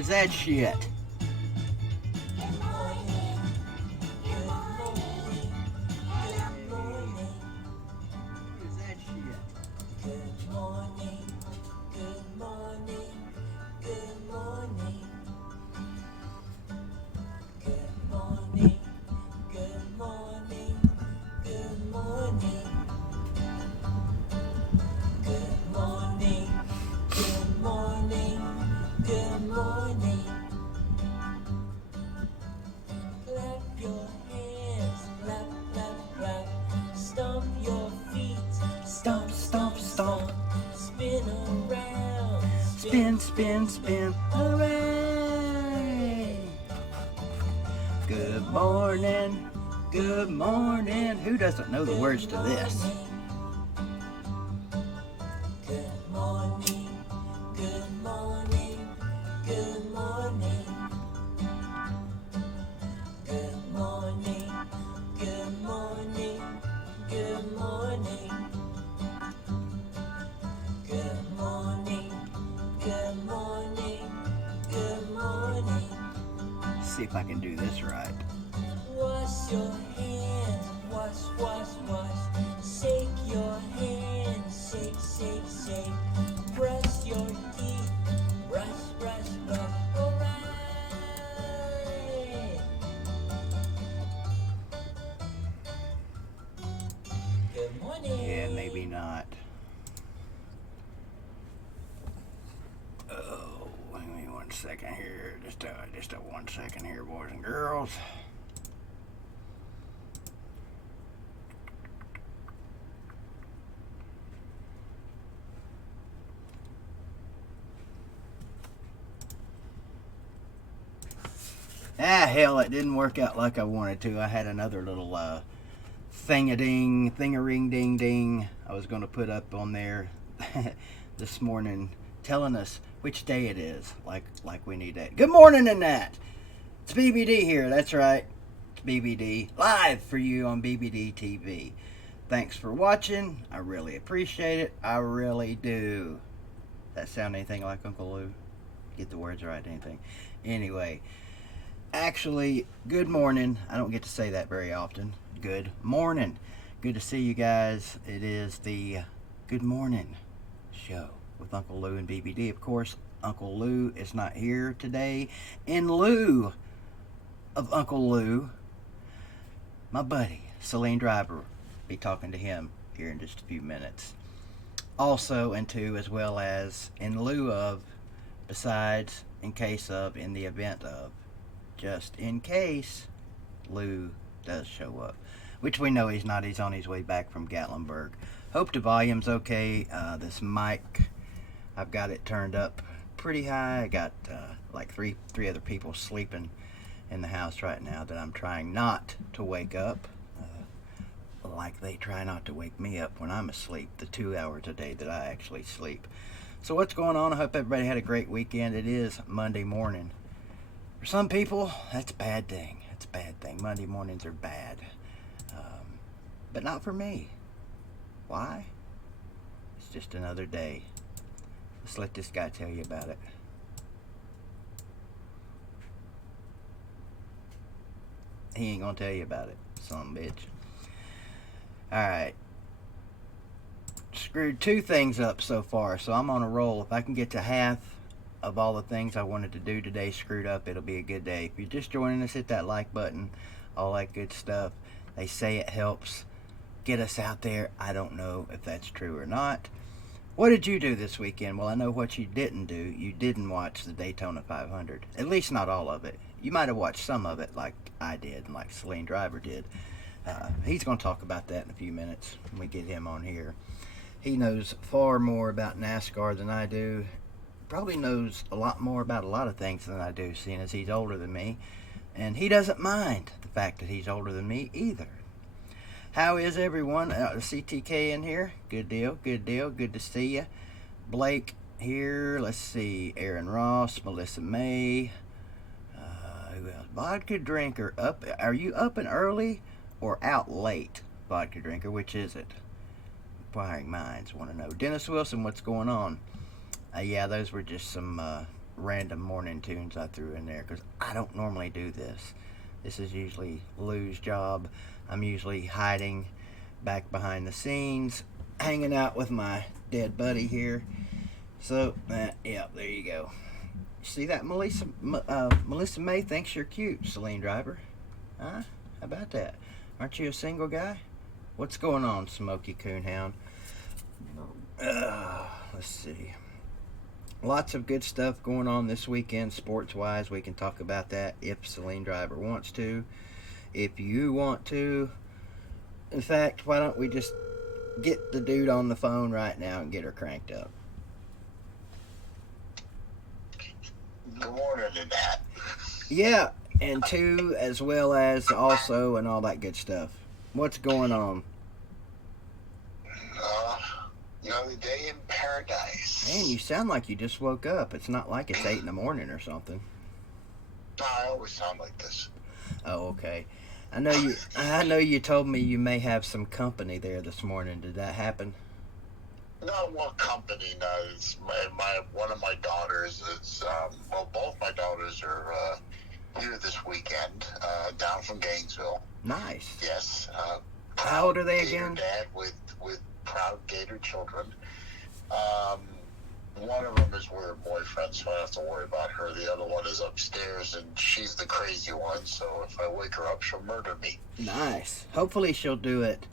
is that shit? Spin, spin, hooray! Good morning, good morning. Who doesn't know the words to this? Good morning, good morning, good morning. Good morning, good morning, good morning. Good morning. Good morning, good morning. See if I can do this right. Wash your hands, wash, wash, wash. Shake your hands, shake, shake, shake. Brush your teeth, brush, brush, brush. All right. Good morning. Yeah, maybe not. Second here, just a 1 second here, boys and girls. Hell, it didn't work out like I wanted to. I had another little thing-a-ring-ding-ding I was going to put up on there this morning, telling us which day it is, like we need that. Good morning, Annette. It's BVD here. That's right. It's BVD live for you on BVDTV. Thanks for watching. I really appreciate it. I really do. That sound anything like Uncle Lou? Get the words right, anything. Anyway, actually, good morning. I don't get to say that very often. Good morning. Good to see you guys. It is the Good Morning Show with Uncle Lou and BVD. Of course, Uncle Lou is not here today. In lieu of Uncle Lou, my buddy, Saleendriver, be talking to him here in just a few minutes. Also, and two, as well as in lieu of, besides, in case of, in the event of, just in case Lou does show up. Which we know he's not. He's on his way back from Gatlinburg. Hope the volume's okay. This mic, I've got it turned up pretty high. I got like three other people sleeping in the house right now that I'm trying not to wake up, like they try not to wake me up when I'm asleep, the 2 hours a day that I actually sleep. So what's going on? I hope everybody had a great weekend. It is Monday morning. For some people, that's a bad thing. It's a bad thing. Monday mornings are bad, but not for me. Why? It's just another day. Let's let this guy tell you about it. He ain't gonna tell you about it, son of a bitch. Alright. Screwed 2 things up so far, so I'm on a roll. If I can get to half of all the things I wanted to do today screwed up, it'll be a good day. If you're just joining us, hit that like button, all that good stuff. They say it helps get us out there. I don't know if that's true or not. What did you do this weekend? Well, I know what you didn't do. You didn't watch the Daytona 500. At least not all of it. You might have watched some of it like I did and like Saleendriver did. He's going to talk about that in a few minutes when we get him on here. He knows far more about NASCAR than I do. Probably knows a lot more about a lot of things than I do, seeing as he's older than me. And he doesn't mind the fact that he's older than me either. How is everyone? CTK in here. Good deal, good deal. Good to see you. Blake here. Let's see. Aaron Ross, Melissa May. Who else? Vodka Drinker. Up? Are you up and early or out late? Vodka Drinker. Which is it? Inquiring minds want to know. Dennis Wilson, what's going on? Yeah, those were just some random morning tunes I threw in there because I don't normally do this. This is usually Lou's job. I'm usually hiding back behind the scenes, hanging out with my dead buddy here. So, yeah, there you go. See that, Melissa May thinks you're cute, Saleendriver. Huh? How about that? Aren't you a single guy? What's going on, Smoky Coonhound? Let's see. Lots of good stuff going on this weekend, sports-wise. We can talk about that if Saleendriver wants to. If you want to. In fact, why don't we just get the dude on the phone right now and get her cranked up? Good morning to that. Yeah, and two, as well as also, and all that good stuff. What's going on? Another day in paradise. Man, you sound like you just woke up. It's not like it's 8 in the morning or something. I always sound like this. Oh, okay. I know you told me you may have some company there this morning. Did that happen? Not what company does. One of my daughters is, both my daughters are here this weekend, down from Gainesville. Nice. Yes. How old are they Gator again? Dad with proud Gator children. One of them is with her boyfriend, so I don't have to worry about her. The other one is upstairs, and she's the crazy one, so if I wake her up, she'll murder me. Nice. Hopefully she'll do it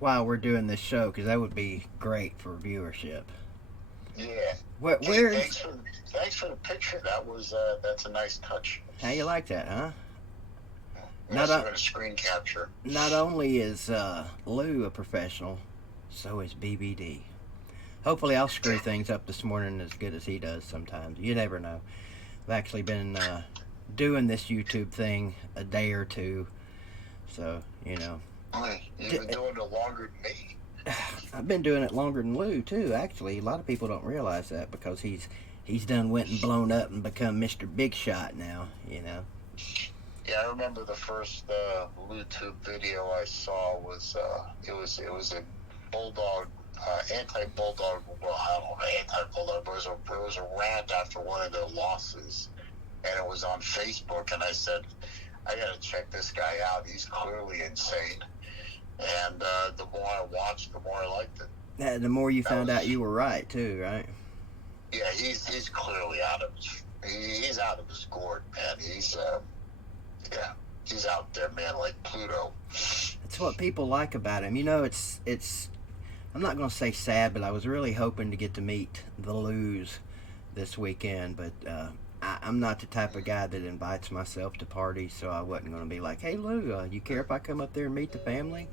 while we're doing this show, because that would be great for viewership. Yeah. Where's... Thanks for the picture. That's a nice touch. How you like that, huh? Not a screen capture. Not only is Lou a professional, so is BVD. Hopefully I'll screw things up this morning as good as he does sometimes. You never know. I've actually been doing this YouTube thing a day or two, so, you know. You've been doing it longer than me. I've been doing it longer than Lou, too, actually. A lot of people don't realize that because he's went and blown up and become Mr. Big Shot now, you know. Yeah, I remember the first LOUTUBE video I saw was it was a bulldog, anti-bulldog. Well, I don't know, anti-bulldog, but it was a rant after one of their losses, and it was on Facebook. And I said, I gotta check this guy out. He's clearly insane. And the more I watched, the more I liked it. Yeah, the more you found out you were right too, right? Yeah, he's clearly he's out of his gourd, man. He's out there, man, like Pluto. It's what people like about him. You know, it's I'm not going to say sad, but I was really hoping to get to meet the Lou's this weekend, but I'm not the type of guy that invites myself to parties, so I wasn't going to be like, hey, Lou, you care if I come up there and meet the family?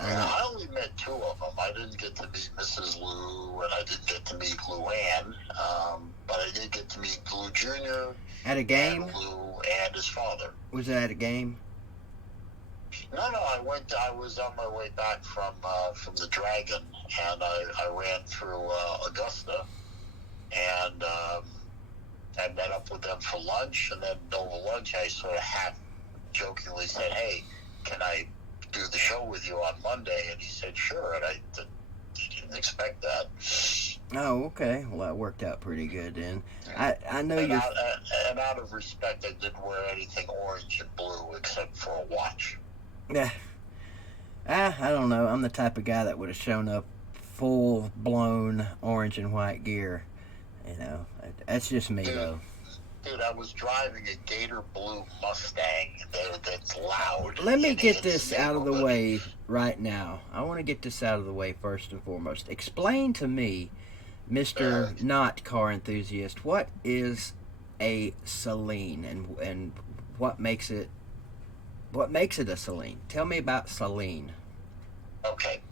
I only met two of them. I didn't get to meet Mrs. Lou, and I didn't get to meet Luann, but I did get to meet Lou Jr. At a game? And Lou and his father. Was it at a game? No, I was on my way back from the Dragon, and I ran through Augusta, and I met up with them for lunch, and then over lunch I sort of half-jokingly said, hey, can I do the show with you on Monday? And he said, sure, and I didn't expect that. Oh, okay. Well, that worked out pretty good then. I know and you're... And out of respect, I didn't wear anything orange and blue except for a watch. Yeah. I don't know. I'm the type of guy that would have shown up full-blown orange and white gear. You know, that's just me, though. Dude, I was driving a Gator Blue Mustang that's loud. Let me get this out of the way right now. I want to get this out of the way first and foremost. Explain to me, Mr. Not Car Enthusiast, what is a Saleen and what makes it a Saleen? Tell me about Saleen. Okay.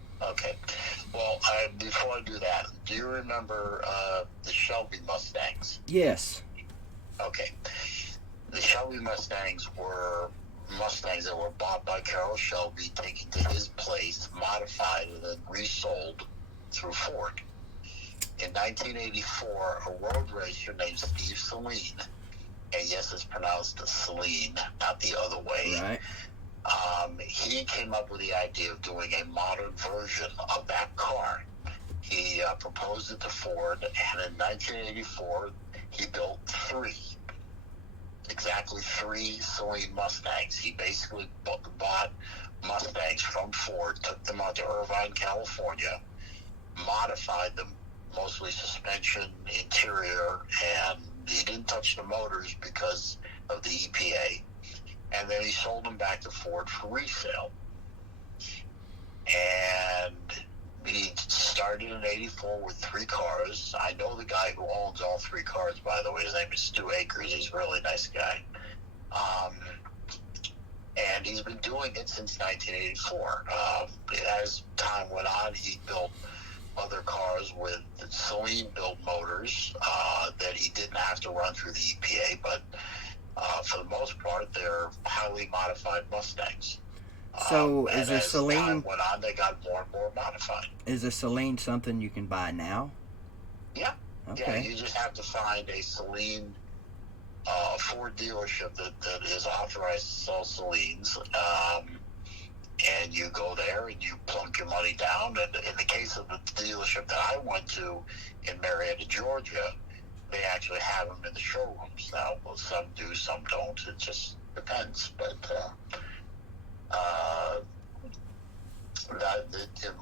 Well, before I do that, do you remember the Shelby Mustangs? Yes. Okay. The Shelby Mustangs were Mustangs that were bought by Carroll Shelby, taken to his place, modified, and then resold through Ford. In 1984, a road racer named Steve Saleen, and yes, it's pronounced Saleen, not the other way. Right. He came up with the idea of doing a modern version of that car. He proposed it to Ford, and in 1984, He built exactly three Saleen Mustangs. He basically bought Mustangs from Ford, took them out to Irvine, California, modified them, mostly suspension, interior, and he didn't touch the motors because of the EPA. And then he sold them back to Ford for resale. And he started in '84 with 3 cars. I know the guy who owns all 3 cars, by the way. His name is Stu Akers. He's a really nice guy. And he's been doing it since 1984. As time went on, he built other cars with Saleen-built motors that he didn't have to run through the EPA, but for the most part, they're highly modified Mustangs. So is a Saleen? As time went on, they got more and more modified. Is a Saleen something you can buy now? Yeah. Okay. Yeah, you just have to find a Saleen Ford dealership that is authorized to sell Saleens. And you go there and you plunk your money down. And in the case of the dealership that I went to in Marietta, Georgia, they actually have them in the showrooms now. Well, some do, some don't. It just depends. But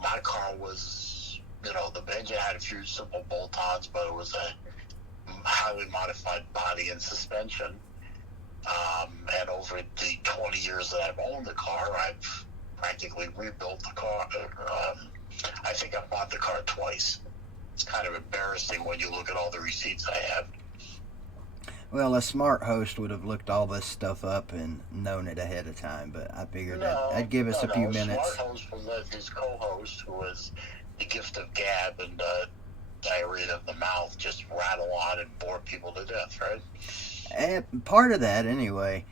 my car was, the engine had a few simple bolt-ons, but it was a highly modified body and suspension. And over the 20 years that I've owned the car, I've practically rebuilt the car. I think I bought the car twice. It's kind of embarrassing when you look at all the receipts I have. Well, a smart host would have looked all this stuff up and known it ahead of time, but I figured that'd give us a few minutes. A smart host would let his co-host, who was the gift of gab and diarrhea of the mouth, just rattle on and bore people to death, right? And part of that, anyway.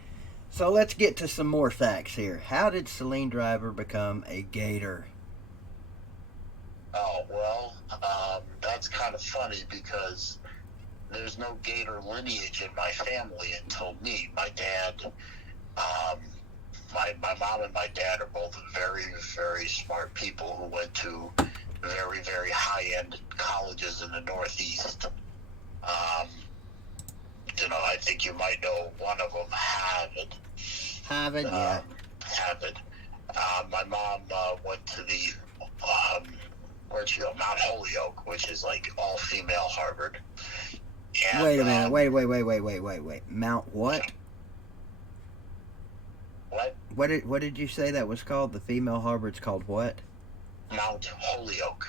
So let's get to some more facts here. How did Saleendriver become a gator? Oh, well, that's kind of funny because there's no gator lineage in my family until me. My dad, my mom and my dad are both very, very smart people who went to very, very high-end colleges in the Northeast. I think you might know one of them, Harvard. Harvard, yeah. Harvard. My mom went to the where'd she go? Mount Holyoke, which is like all-female Harvard. And, wait a minute. Wait. Mount what? What? What did you say that was called? The female Harvard's called what? Mount Holyoke.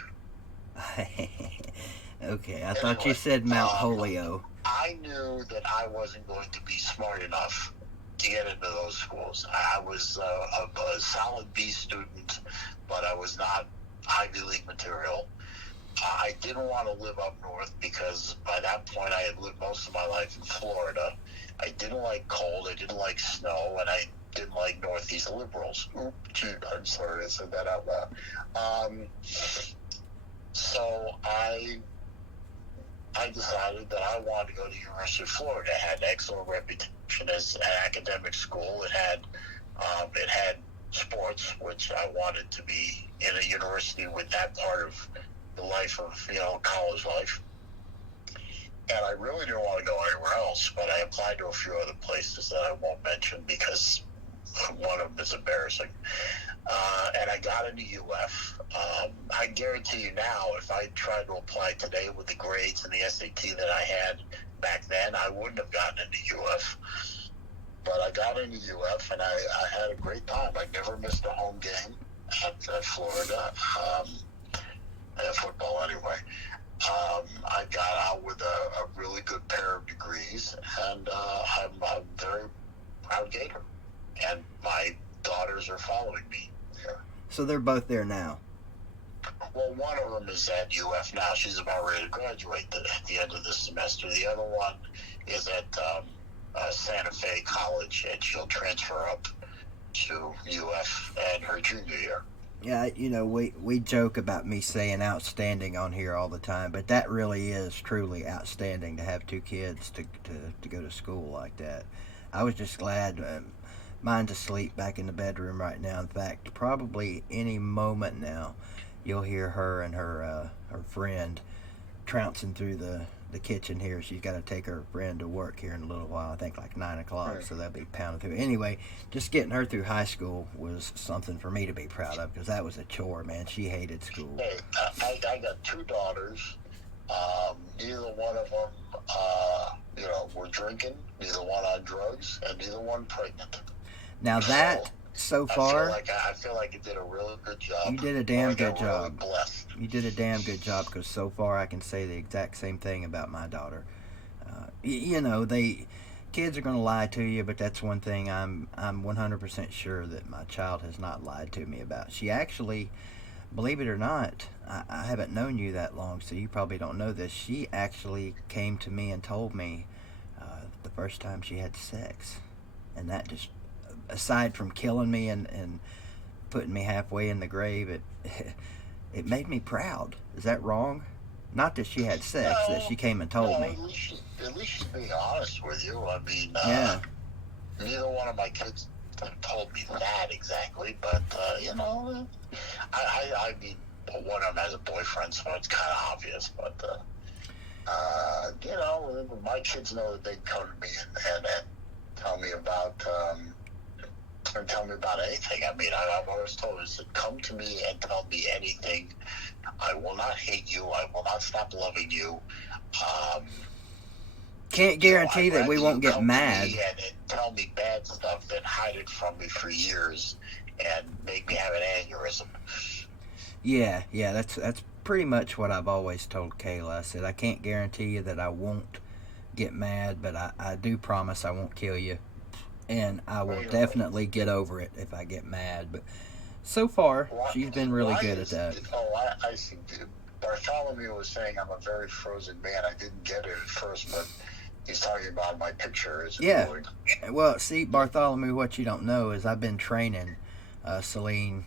Okay, I thought you said Mount Holyoke. I knew that I wasn't going to be smart enough to get into those schools. I was a solid B student, but I was not Ivy League material. I didn't want to live up north because by that point I had lived most of my life in Florida. I didn't like cold, I didn't like snow, and I didn't like Northeast liberals. I'm sorry I said that out loud. So I decided that I wanted to go to the University of Florida. It had an excellent reputation as an academic school. It had sports, which I wanted to be in a university with that part of the life of, college life. And I really didn't want to go anywhere else, but I applied to a few other places that I won't mention because one of them is embarrassing. And I got into UF. I guarantee you now, if I tried to apply today with the grades and the SAT that I had back then, I wouldn't have gotten into UF. But I got into UF, and I had a great time. I never missed a home game at Florida. Football, anyway. I got out with a really good pair of degrees, and I'm a very proud Gator. And my daughters are following me there. So they're both there now? Well, one of them is at UF now. She's about ready to graduate at the end of this semester. The other one is at Santa Fe College, and she'll transfer up to UF in her junior year. Yeah, we joke about me saying outstanding on here all the time, but that really is truly outstanding to have 2 kids to go to school like that. I was just glad. Mine's asleep back in the bedroom right now. In fact, probably any moment now, you'll hear her and her friend trouncing through the the kitchen here. She's got to take her friend to work here in a little while. I think like 9 o'clock, so that'll be pounded through. Anyway, just getting her through high school was something for me to be proud of, because that was a chore, man. She hated school. Hey, I got 2 daughters. Neither one of them, were drinking. Neither one on drugs, and neither one pregnant. Now that, so far, I feel like you did a really good job. You did a damn good Really job. blessed. You did a damn good job, because so far I can say the exact same thing about my daughter. Kids are going to lie to you, but that's one thing I'm 100% sure that my child has not lied to me about. She actually, believe it or not, I haven't known you that long, so you probably don't know this. She actually came to me and told me the first time she had sex. And that just, aside from killing me and putting me halfway in the grave, it made me proud. Is that wrong? Not that she had sex, that she came and told me. At least she's being honest with you. I mean, yeah. Neither one of my kids told me that exactly, but I mean, one of them has a boyfriend, so it's kind of obvious. But my kids know that they come to me and tell me about anything. I mean, I've always told her, said, come to me and tell me anything. I will not hate you. I will not stop loving you. Can't guarantee that we won't get mad. And tell me bad stuff, then hide it from me for years and make me have an aneurysm. Yeah, that's pretty much what I've always told Kayla. I said, I can't guarantee you that I won't get mad, but I do promise I won't kill you. And I will definitely get over it if I get mad. But so far, she's been really good at that. I see. Bartholomew was saying I'm a very frozen man. I didn't get it at first, but he's talking about my picture. Yeah. Well, see, Bartholomew, what you don't know is I've been training Celine.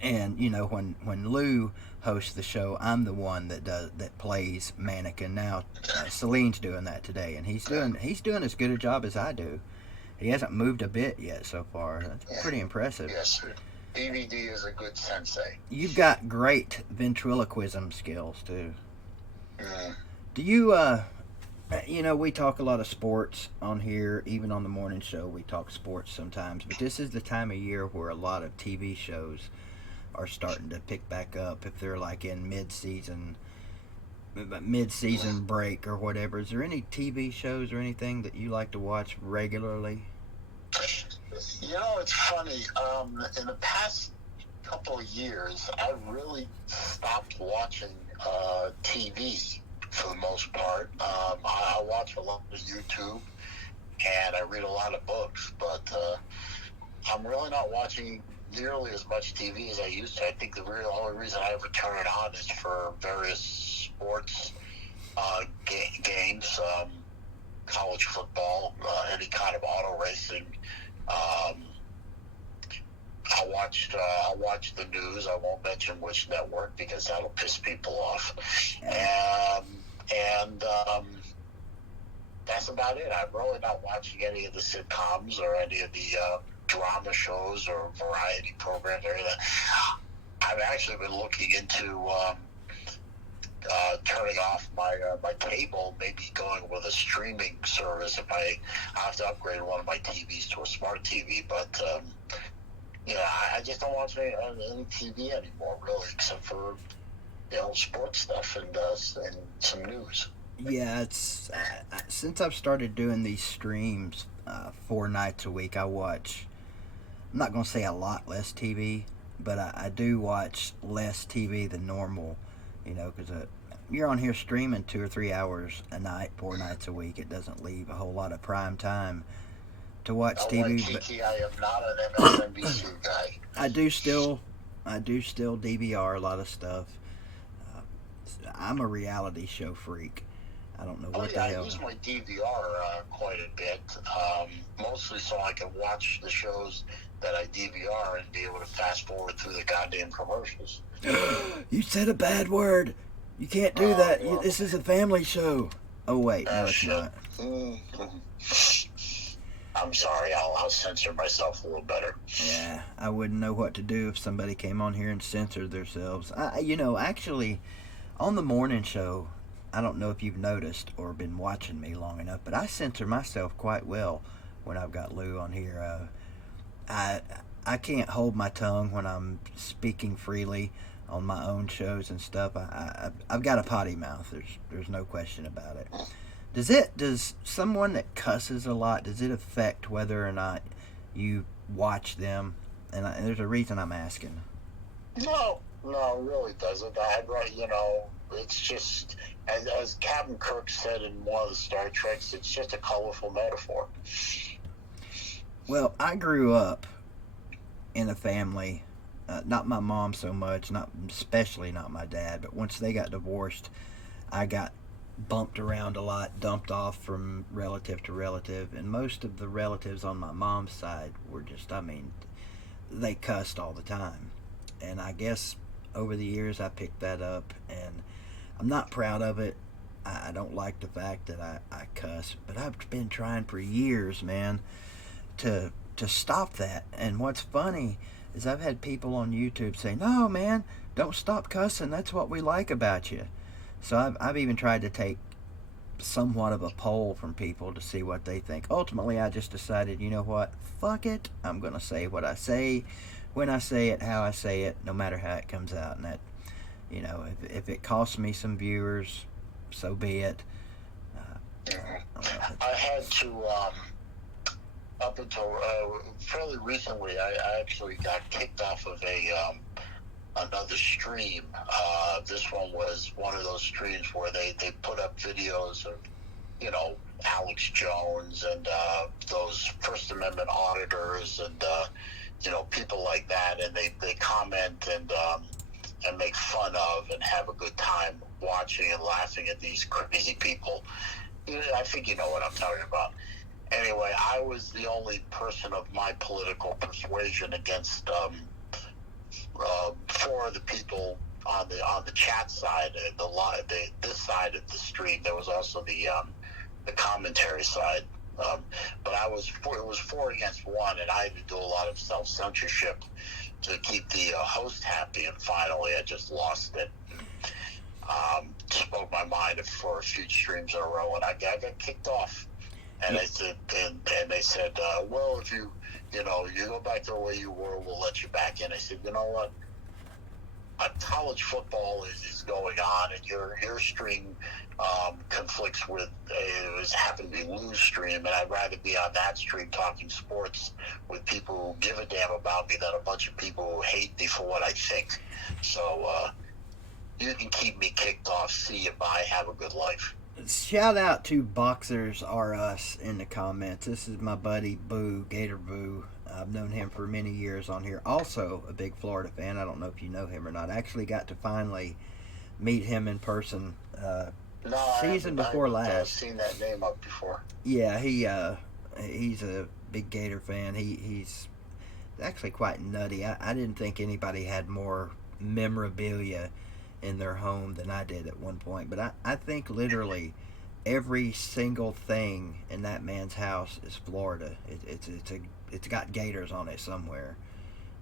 And, when Lou hosts the show, I'm the one that plays mannequin. Now, Celine's doing that today, and he's doing as good a job as I do. He hasn't moved a bit yet so far. That's pretty impressive. Yes, BVD is a good sensei. You've got great ventriloquism skills, too. Do you, we talk a lot of sports on here. Even on the morning show, we talk sports sometimes. But this is the time of year where a lot of TV shows are starting to pick back up if they're like in mid-season break or whatever. Is there any TV shows or anything that you like to watch regularly? It's funny. In the past couple of years, I really stopped watching TV for the most part. I watch a lot of YouTube and I read a lot of books, but I'm really not watching nearly as much TV as I used to. I think the only reason I ever turn it on is for various sports games, college football, any kind of auto racing. I'll watch the news. I won't mention which network because that'll piss people off. And that's about it. I'm really not watching any of the sitcoms or any of the drama shows or variety programs or anything. I've actually been looking into turning off my cable, maybe going with a streaming service if I have to upgrade one of my TVs to a smart TV. But I just don't watch any TV anymore, really, except for sports stuff and some news. Yeah, it's since I've started doing these streams 4 nights a week, I watch, I'm not going to say a lot less TV, but I do watch less TV than normal, because you're on here streaming 2 or 3 hours a night, 4 nights a week. It doesn't leave a whole lot of prime time to watch TV. But I am not an MSNBC guy. I do still DVR a lot of stuff. I'm a reality show freak. I don't know what the hell. I use my DVR quite a bit, mostly so I can watch the shows that I DVR and be able to fast forward through the goddamn commercials. You said a bad word. You can't do that. Well, this is a family show. Oh wait, no, it's not. I'm sorry. I'll censor myself a little better. Yeah, I wouldn't know what to do if somebody came on here and censored themselves. Actually, on the morning show, I don't know if you've noticed or been watching me long enough, but I censor myself quite well when I've got Lou on here. I can't hold my tongue when I'm speaking freely on my own shows and stuff. I've got a potty mouth. There's no question about it. Does someone that cusses a lot, does it affect whether or not you watch them? And there's a reason I'm asking. No, it really doesn't. It's just, as Captain Kirk said in one of the Star Treks, it's just a colorful metaphor. Well, I grew up in a family, not my mom so much, especially not my dad, but once they got divorced, I got bumped around a lot, dumped off from relative to relative, and most of the relatives on my mom's side were just, they cussed all the time. And I guess over the years I picked that up, and I'm not proud of it. I don't like the fact that I cuss, but I've been trying for years, man, to stop that. And what's funny is I've had people on YouTube say, no, man, don't stop cussing. That's what we like about you. So I've even tried to take somewhat of a poll from people to see what they think. Ultimately, I just decided, you know what? Fuck it. I'm going to say what I say, when I say it, how I say it, no matter how it comes out. And that, if it costs me some viewers, so be it. I had to, up until fairly recently, I actually got kicked off of another stream. This one was one of those streams where they put up videos of, Alex Jones and those First Amendment auditors and, people like that, and they comment and make fun of and have a good time watching and laughing at these crazy people. I think you know what I'm talking about. Anyway, I was the only person of my political persuasion against four of the people on the chat side and this side of the stream. There was also the commentary side, but it was 4 against 1, and I had to do a lot of self-censorship to keep the host happy. And finally, I just lost it. Spoke my mind for a few streams in a row, and I got kicked off. And I said, and they said, well, if you go back to the way you were, we'll let you back in. I said, you know what? College football is going on, and your stream conflicts with happened to be Lou's stream, and I'd rather be on that stream talking sports with people who give a damn about me than a bunch of people who hate me for what I think. So you can keep me kicked off. See you. Bye. Have a good life. Shout out to Boxers R Us in the comments. This is my buddy Boo, Gator Boo. I've known him for many years on here. Also a big Florida fan. I don't know if you know him or not. I actually got to finally meet him in person season before last. I've seen that name up before. Yeah, he's a big Gator fan. He's actually quite nutty. I didn't think anybody had more memorabilia in their home than I did at one point, but I think literally every single thing in that man's house is Florida. It's got gators on it somewhere.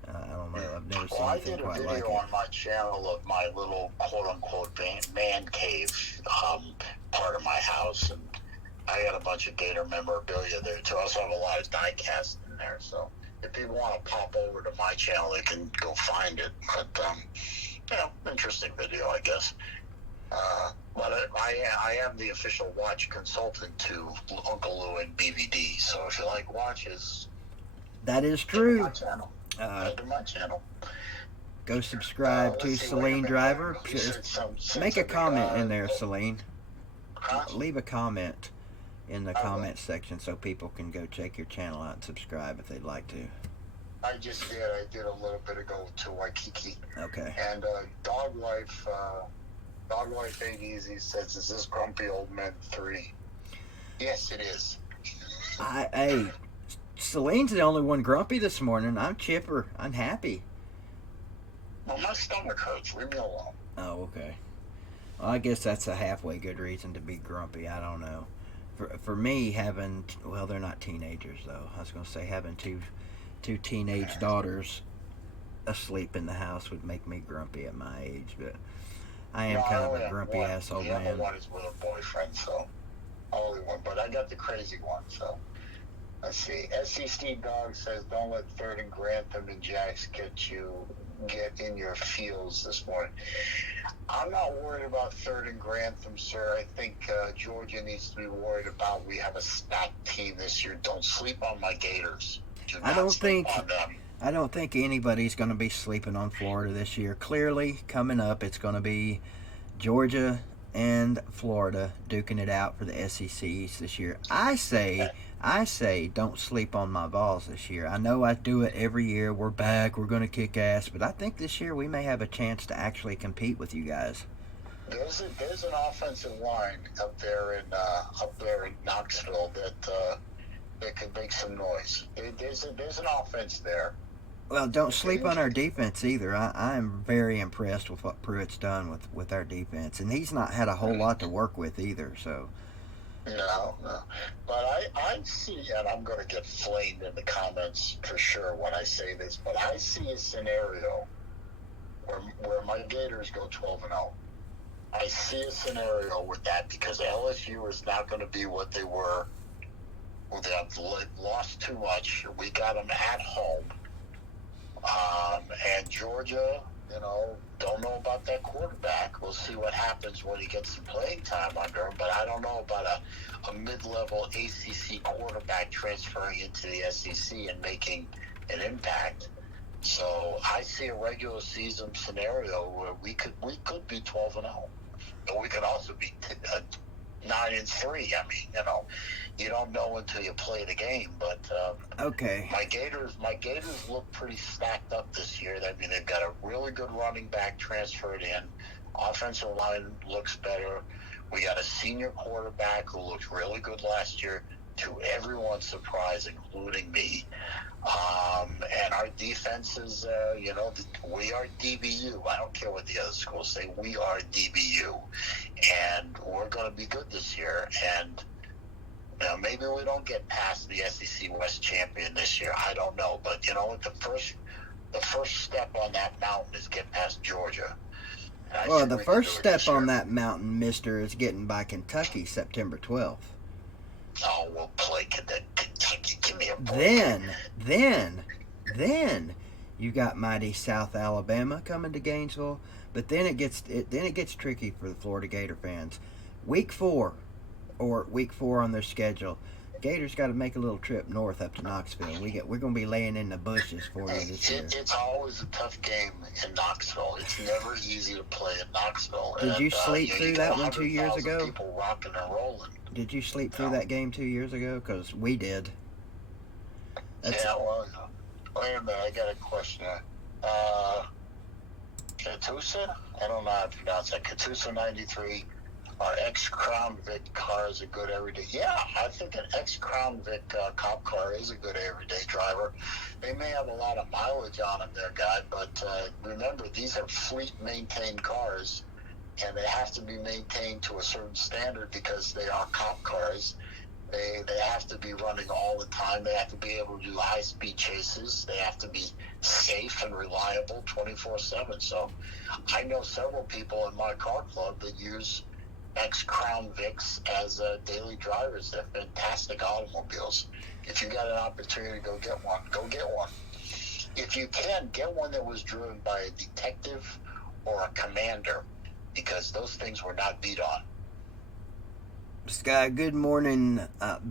I don't know. I've never seen anything quite like it. I did a video on my channel of my little quote-unquote man cave part of my house, and I got a bunch of gator memorabilia there too. I also have a lot of die-cast in there, so if people want to pop over to my channel, they can go find it. But interesting video, I guess. But I am the official watch consultant to Uncle Lou and BVD, so if you like watches, that is true. My channel. Go to my channel. Go subscribe to Saleendriver. Make a comment in there, Saleen. Leave a comment in the comment section so people can go check your channel out and subscribe if they'd like to. I just did. I did a little bit ago to Waikiki. Okay. And Dog Life Ain't Easy says, "Is this Grumpy Old Men 3?" Yes, it is. Hey, Celine's the only one grumpy this morning. I'm chipper. I'm happy. Well, my stomach hurts. Leave me alone. Oh, okay. Well, I guess that's a halfway good reason to be grumpy. I don't know. For me, they're not teenagers though. I was going to say having two teenage daughters asleep in the house would make me grumpy at my age, but I am No, I kind of only a have grumpy one. ass old The other man. one is with a boyfriend, so only one. But I got the crazy one, so let's see. SEC Dog says, don't let Third and Grantham and Jax get in your feels this morning. I'm not worried about Third and Grantham, sir. I think Georgia needs to be worried about we have a stacked team this year. Don't sleep on my Gators. Do I not don't sleep think on them. I don't think anybody's going to be sleeping on Florida this year. Clearly, coming up, it's going to be Georgia and Florida duking it out for the SEC East this year. I say, don't sleep on my Vols this year. I know I do it every year. We're back. We're going to kick ass. But I think this year we may have a chance to actually compete with you guys. There's an offensive line up there in Knoxville that could make some noise. There's an offense there. Well, don't sleep on our defense either. I am very impressed with what Pruitt's done with our defense, and he's not had a whole lot to work with either. So No. But I see, and I'm going to get flamed in the comments for sure when I say this, but I see a scenario where my Gators go 12-0. I see a scenario with that because LSU is not going to be what they were. Well, they have lost too much. We got them at home. And Georgia, don't know about that quarterback. We'll see what happens when he gets some playing time under him. But I don't know about a mid-level ACC quarterback transferring into the SEC and making an impact. So I see a regular season scenario where we could be 12-0, but we could also be 9-3. I mean, you don't know until you play the game. But okay, my Gators look pretty stacked up this year. I mean, they've got a really good running back transferred in. Offensive line looks better. We got a senior quarterback who looked really good last year, to everyone's surprise, including me. And our defense is, we are DBU. I don't care what the other schools say. We are DBU. And we're going to be good this year. And maybe we don't get past the SEC West champion this year. I don't know. But you know what? The first step on that mountain is get past Georgia. Well, the first step on that mountain, mister, is getting by Kentucky September 12th. Oh, we'll play Kentucky. Give me a break. Then you got mighty South Alabama coming to Gainesville, but then it gets tricky for the Florida Gator fans. Week 4 on their schedule, Gators got to make a little trip north up to Knoxville. We're going to be laying in the bushes for you this year. It's always a tough game in Knoxville. It's never easy to play in Knoxville. Did you sleep through that one 2 years ago? People rocking and rolling. Did you sleep through that game 2 years ago? Because we did. Wait a minute, I got a question. Katusa? I don't know how to pronounce that. Katusa 93. Our ex-Crown Vic car is a good everyday. Yeah, I think an ex-Crown Vic cop car is a good everyday driver. They may have a lot of mileage on them, their guy, but remember, these are fleet-maintained cars, and they have to be maintained to a certain standard because they are cop cars. They have to be running all the time. They have to be able to do high-speed chases. They have to be safe and reliable 24/7. So I know several people in my car club that use ex-Crown Vics as daily drivers. They're fantastic automobiles. If you got an opportunity to go get one, go get one. If you can, get one that was driven by a detective or a commander, because those things were not beat on. Sky, good morning,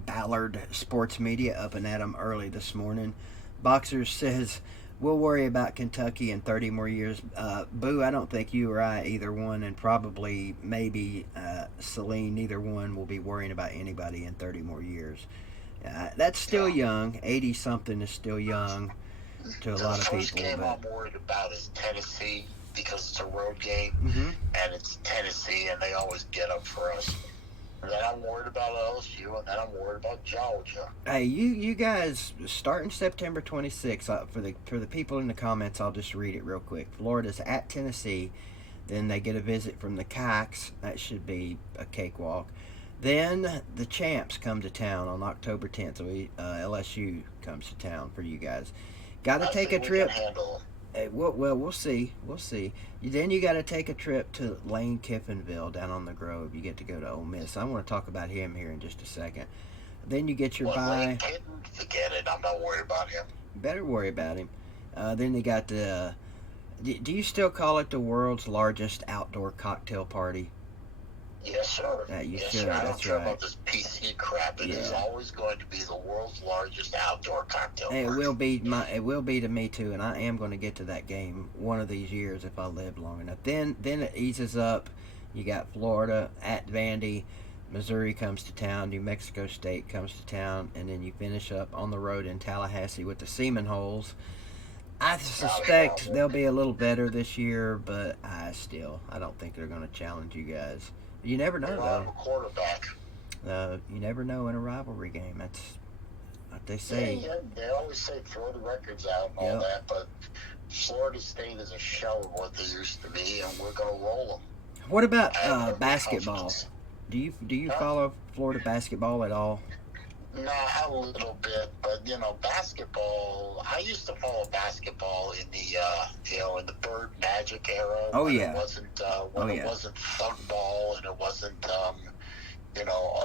Ballard Sports Media, up and at 'em early this morning. Boxer says, we'll worry about Kentucky in 30 more years. Boo, I don't think you or I, either one, and probably maybe Celine, neither one will be worrying about anybody in 30 more years. That's still young. 80-something is still young to a lot of people. The first game I'm worried about is Tennessee, because it's a road game, and it's Tennessee, and they always get up for us. And then I'm worried about LSU, and then I'm worried about Georgia. Hey, you guys, starting September 26th, for the people in the comments, I'll just read it real quick. Florida's at Tennessee. Then they get a visit from the Kikes. That should be a cakewalk. Then the Champs come to town on October 10th. So LSU comes to town for you guys. Got to take a trip. Hey, well, we'll see. We'll see. Then you got to take a trip to Lane Kiffinville down on the Grove. You get to go to Ole Miss. I want to talk about him here in just a second. Then you get your Well, Lane bye. Kitten, forget it. I'm not worried about him. You better worry about him. Then you got the. Do you still call it the world's largest outdoor cocktail party? Yes, sir. You Yes, should. sir. I don't That's care right. about this PC crap. It is always going to be the world's largest outdoor cocktail party. It will be It will be to me too, and I am going to get to that game one of these years if I live long enough. Then it eases up. You got Florida at Vandy, Missouri comes to town, New Mexico State comes to town, and then you finish up on the road in Tallahassee with the Seaman Holes. I suspect they'll be a little better this year, but I don't think they're going to challenge you guys. You never know, They don't have a quarterback. You never know in a rivalry game. That's what they say. Yeah, they always say throw the records out and all that, but Florida State is a shell of what they used to be, and we're going to roll them. What about basketball? Do you follow Florida basketball at all? No, a little bit, but basketball. I used to follow basketball in the in the Bird Magic era. Oh when yeah. It wasn't it wasn't thug ball, and it wasn't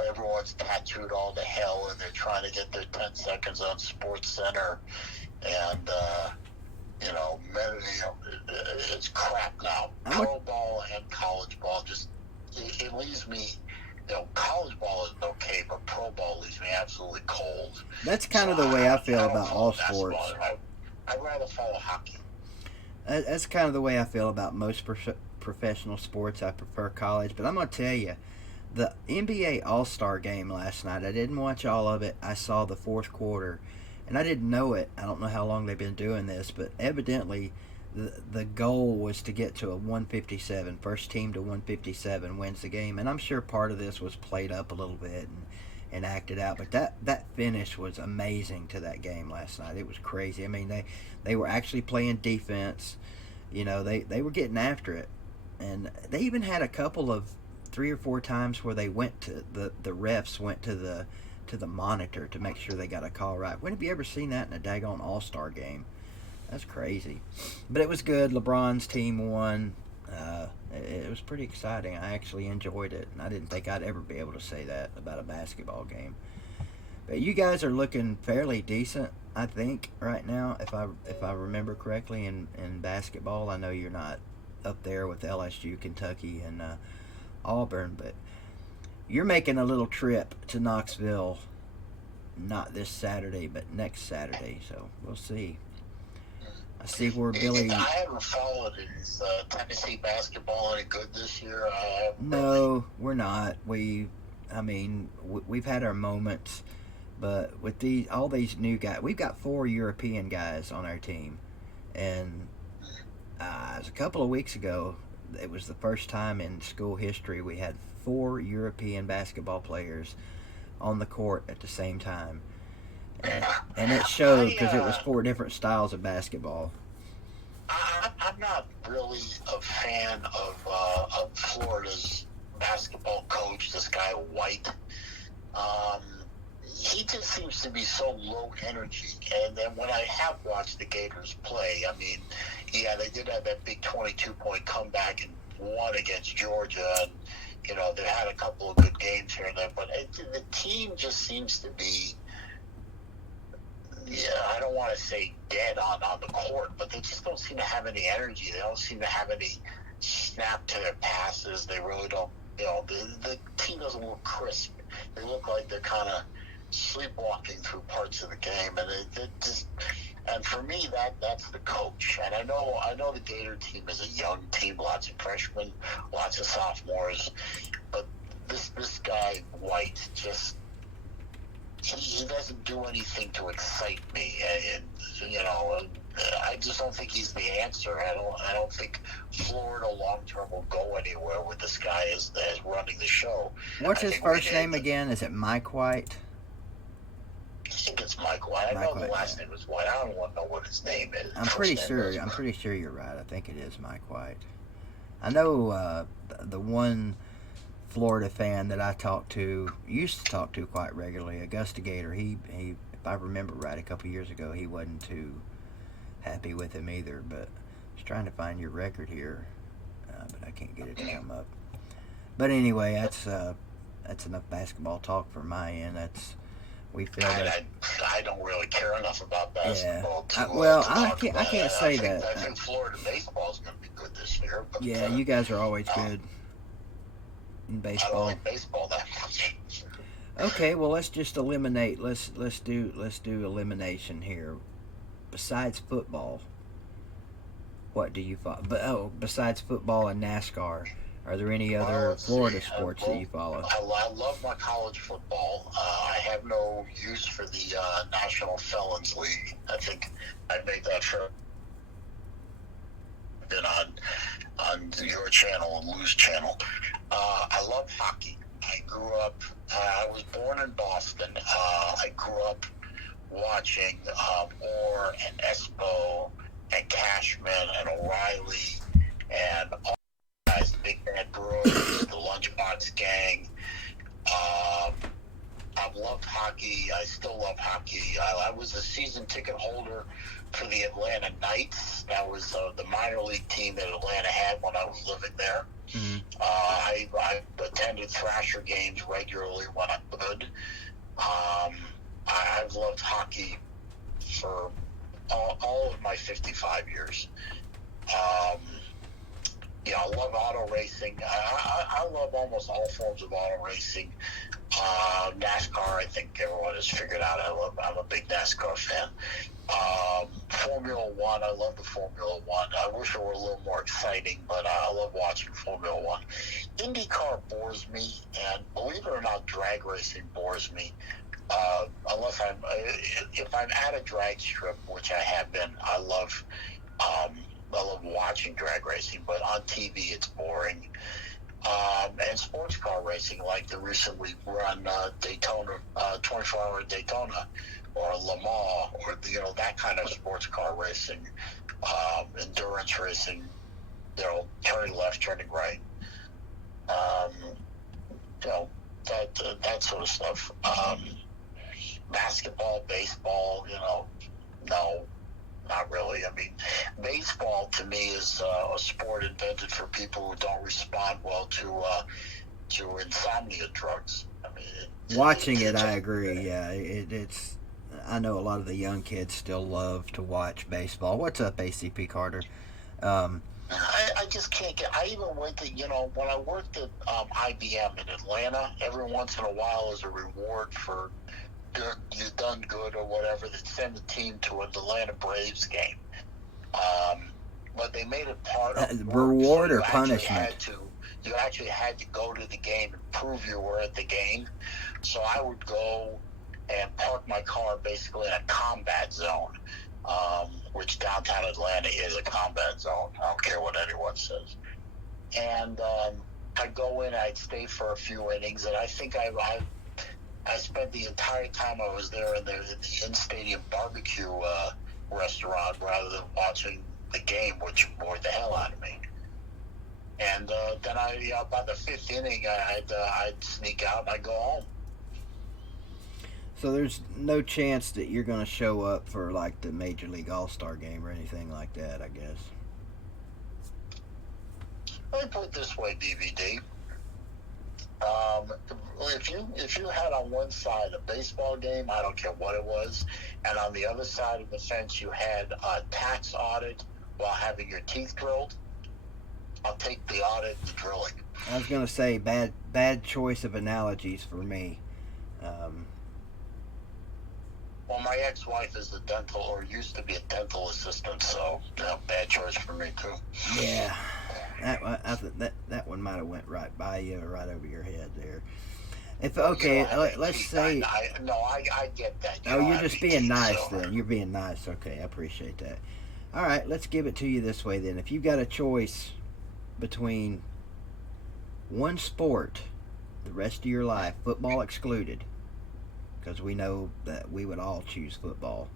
everyone's tattooed all to hell, and they're trying to get their 10 seconds on Sports Center, and it's crap now. Pro ball and college ball it leaves me. College ball is okay, but pro ball leaves me absolutely cold. That's kind of the way I feel about all sports. I'd rather follow hockey. That's kind of the way I feel about most professional sports. I prefer college, but I'm going to tell you, the NBA All-Star game last night, I didn't watch all of it. I saw the fourth quarter, and I didn't know it. I don't know how long they've been doing this, but evidently the goal was to get to a 157. First team to 157 wins the game. And I'm sure part of this was played up a little bit and acted out. But that finish was amazing to that game last night. It was crazy. I mean, they were actually playing defense. They were getting after it. And they even had a couple of 3 or 4 times where they went to the refs went to the monitor to make sure they got a call right. When have you ever seen that in a daggone All-Star game? That's crazy. But it was good. LeBron's team won. It was pretty exciting. I actually enjoyed it, and I didn't think I'd ever be able to say that about a basketball game. But you guys are looking fairly decent, I think, right now, if I remember correctly, in basketball. I know you're not up there with LSU, Kentucky, and Auburn, but you're making a little trip to Knoxville, not this Saturday, but next Saturday, so we'll see. I see where Billy. I haven't followed it. Is Tennessee basketball any good this year? No, we're not. We've had our moments, but with all these new guys, we've got 4 European guys on our team, and it was a couple of weeks ago. It was the first time in school history we had 4 European basketball players on the court at the same time. And it showed because it was 4 different styles of basketball. I'm not really a fan of Florida's basketball coach, this guy White. He just seems to be so low energy. And then when I have watched the Gators play, I mean, yeah, they did have that big 22-point comeback and won against Georgia. And, they had a couple of good games here and there. But the team just seems to be, I don't want to say dead on the court, but they just don't seem to have any energy. They don't seem to have any snap to their passes. They really don't, the team doesn't look crisp. They look like they're kind of sleepwalking through parts of the game, and for me that's the coach. And I know the Gator team is a young team, lots of freshmen, lots of sophomores, but this guy White just he doesn't do anything to excite me, and I just don't think he's the answer. I don't think Florida long term will go anywhere with this guy as running the show. What's his first name again? Is it Mike White? I think it's Mike White. I know the last name is White. I don't want to know what his name is. I'm pretty sure you're right. I think it is Mike White. I know the one Florida fan that I used to talk to quite regularly, Augusta Gator. He if I remember right, a couple years ago, he wasn't too happy with him either. But I was trying to find your record here, but I can't get it to come up. But anyway, that's enough basketball talk for my end. We feel that. I don't really care enough about basketball. Yeah. I I can't say that. I think Florida baseball is going to be good this year. But, yeah, you guys are always good in baseball. I don't like baseball that much. Okay, well let's just eliminate. Let's do elimination here. Besides football, what do you follow? Besides football and NASCAR, are there any other Florida sports that you follow? I love my college football. I have no use for the National Felons League. I think I'd make that sure. Been on your channel and Lou's channel. I love hockey. I grew up. I was born in Boston. I grew up watching Orr and Espo and Cashman and O'Reilly and all the guys, the Big Bad Brewers, the Lunchbox Gang. I've loved hockey. I still love hockey. I was a season ticket holder for the Atlanta Knights. That was the minor league team that Atlanta had when I was living there. Mm-hmm. I attended Thrasher games regularly when I could. I've loved hockey for all of my 55 years. I love auto racing. I love almost all forms of auto racing. NASCAR, I think everyone has figured out. I'm a big NASCAR fan. Formula One, I love the Formula One. I wish it were a little more exciting, but I love watching Formula One. IndyCar bores me, and believe it or not, drag racing bores me. Unless if I'm at a drag strip, which I have been, I love watching drag racing, but on TV it's boring. And sports car racing, like the recently run Daytona, 24-hour Daytona, or Le Mans, or that kind of sports car racing, endurance racing, turning left, turning right, that sort of stuff. Basketball, baseball, no, not really. I mean, baseball to me is a sport invented for people who don't respond well to insomnia drugs. I mean, watching it, I agree. Yeah, it's. I know a lot of the young kids still love to watch baseball. What's up, ACP Carter? I just can't get. I even went to when I worked at IBM in Atlanta. Every once in a while, as a reward for you've done good or whatever, they'd send the team to an Atlanta Braves game. But they made it part of reward or punishment. You actually had to go to the game and prove you were at the game. So I would go and park my car basically in a combat zone, which downtown Atlanta is a combat zone. I don't care what anyone says. And I'd go in, I'd stay for a few innings, and I think I spent the entire time I was there in the in-stadium barbecue restaurant rather than watching the game, which bored the hell out of me. And then by the fifth inning, I'd sneak out and I'd go home. So there's no chance that you're going to show up for like the Major League All-Star game or anything like that, I guess. Let me put it this way, BVD. If you had on one side a baseball game, I don't care what it was, and on the other side of the fence you had a tax audit while having your teeth drilled, I'll take the audit and the drilling. I was going to say bad choice of analogies for me. Well, my ex-wife is a dental, or used to be a dental assistant, so bad choice for me too. Yeah, that one might have went right by you, or right over your head there. Let's say. I get that. You're just being nice then. You're being nice. Okay, I appreciate that. All right, let's give it to you this way then. If you've got a choice between one sport the rest of your life, football excluded, because we know that we would all choose football.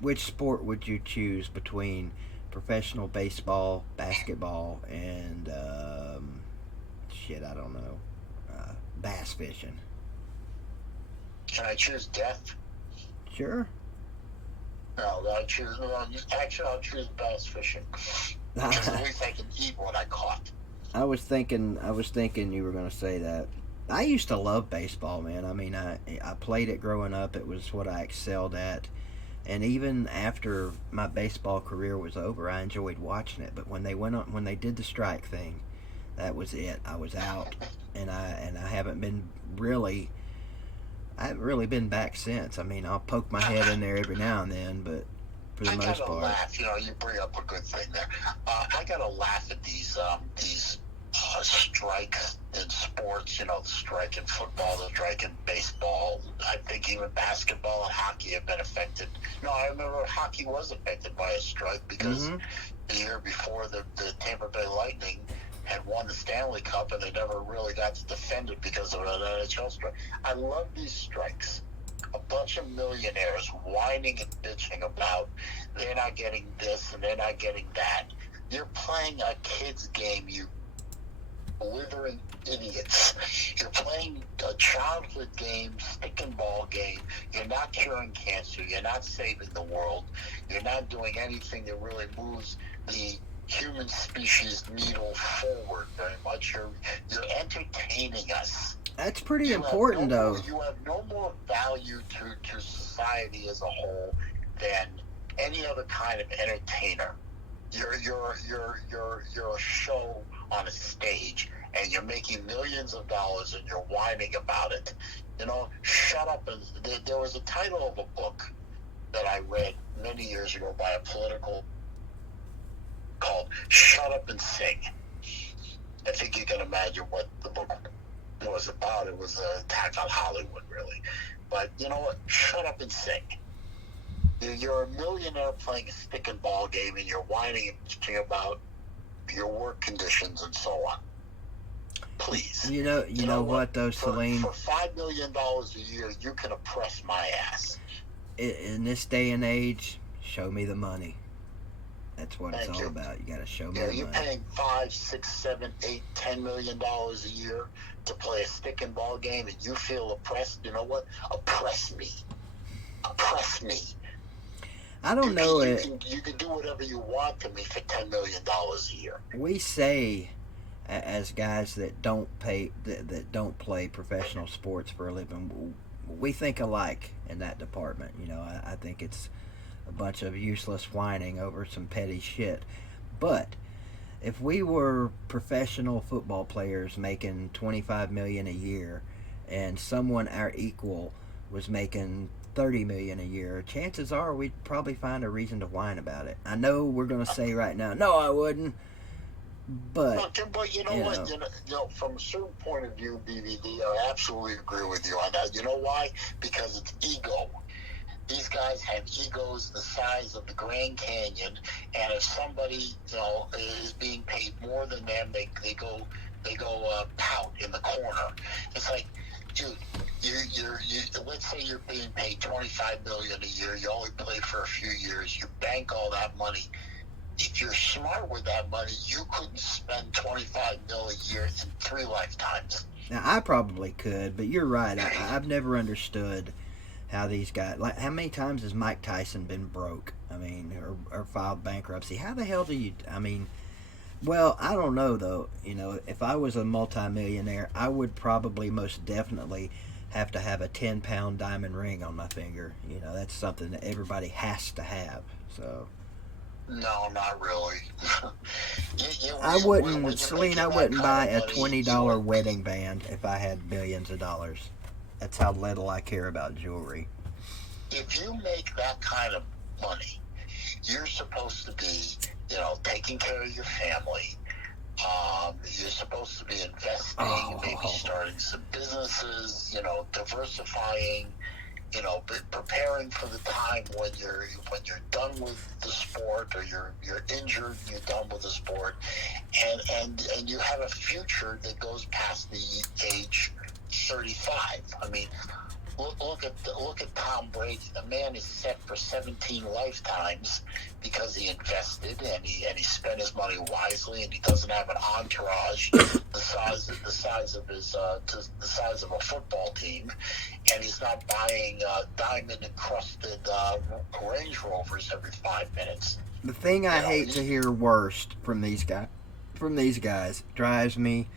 Which sport would you choose between professional baseball, basketball, and I don't know, bass fishing? Can I choose death? Sure. No, I choose. Well, actually, I'll choose bass fishing because at least I can eat what I caught. I was thinking you were going to say that. I used to love baseball, man. I mean, I played it growing up. It was what I excelled at. And even after my baseball career was over, I enjoyed watching it. But when they did the strike thing, that was it. I was out, and I haven't really been back since. I mean, I'll poke my head in there every now and then, but for the most part, laugh. You bring up a good thing there. I gotta laugh at these strikes in sports. The strike in football, the strike in baseball. I think even basketball and hockey have been affected. I remember hockey was affected by a strike because the year before the Tampa Bay Lightning had won the Stanley Cup, and they never really got to defend it because of an NHL strike. I love these strikes. A bunch of millionaires whining and bitching about they're not getting this and they're not getting that. You're playing a kid's game, you withering idiots. You're playing a childhood game, stick and ball game. You're not curing cancer. You're not saving the world. You're not doing anything that really moves the human species needle forward very much. You're entertaining us. That's pretty important, though. You have no more value to society as a whole than any other kind of entertainer. You're a show on a stage, and you're making millions of dollars, and you're whining about it. Shut up. And there was a title of a book that I read many years ago by a political called "Shut Up and Sing." I think you can imagine what the book was about. It was an attack on Hollywood, really. But you know what? Shut up and sing. You're a millionaire playing a stick and ball game, and you're whining and bitching about your work conditions and so on. Please. You know what, though, Saleen? For $5 million a year, you can oppress my ass. In this day and age, show me the money. That's what it's all about. You got to show me the money. You're paying $5, $6, $7, $8, $10 million a year to play a stick and ball game, and you feel oppressed. You know what? Oppress me. Oppress me. I don't know it. You can do whatever you want to me for $10 million a year. We say, as guys that don't play professional sports for a living, we think alike in that department. I think it's a bunch of useless whining over some petty shit. But if we were professional football players making $25 million a year, and someone our equal was making $30 million a year, chances are we'd probably find a reason to whine about it. I know we're going to say right now, no, I wouldn't. But you know what? From a certain point of view, BVD, I absolutely agree with you on that. You know why? Because it's ego. These guys have egos the size of the Grand Canyon, and if somebody is being paid more than them, they go pout in the corner. It's like, dude, you're let's say you're being paid $25 million a year. You only play for a few years. You bank all that money. If you're smart with that money, you couldn't spend $25 million a year in 3 lifetimes. Now, I probably could, but you're right. I've never understood how these guys, like, how many times has Mike Tyson been broke? I mean, or filed bankruptcy? How the hell do you, well, I don't know, though. If I was a multimillionaire, I would probably most definitely have to have a 10-pound diamond ring on my finger. That's something that everybody has to have. So. No, not really. I wouldn't, Saleen, I wouldn't buy a $20 wedding band if I had billions of dollars. That's how little I care about jewelry. If you make that kind of money, you're supposed to be, taking care of your family. You're supposed to be investing, maybe starting some businesses, diversifying, preparing for the time when you're done with the sport, or you're injured, you're done with the sport, and you have a future that goes past the age 35. Look at Tom Brady. The man is set for 17 lifetimes because he invested and he spent his money wisely, and he doesn't have an entourage the size of his the size of a football team, and he's not buying diamond encrusted Range Rovers every 5 minutes. The thing I hate to hear worst from these guys drives me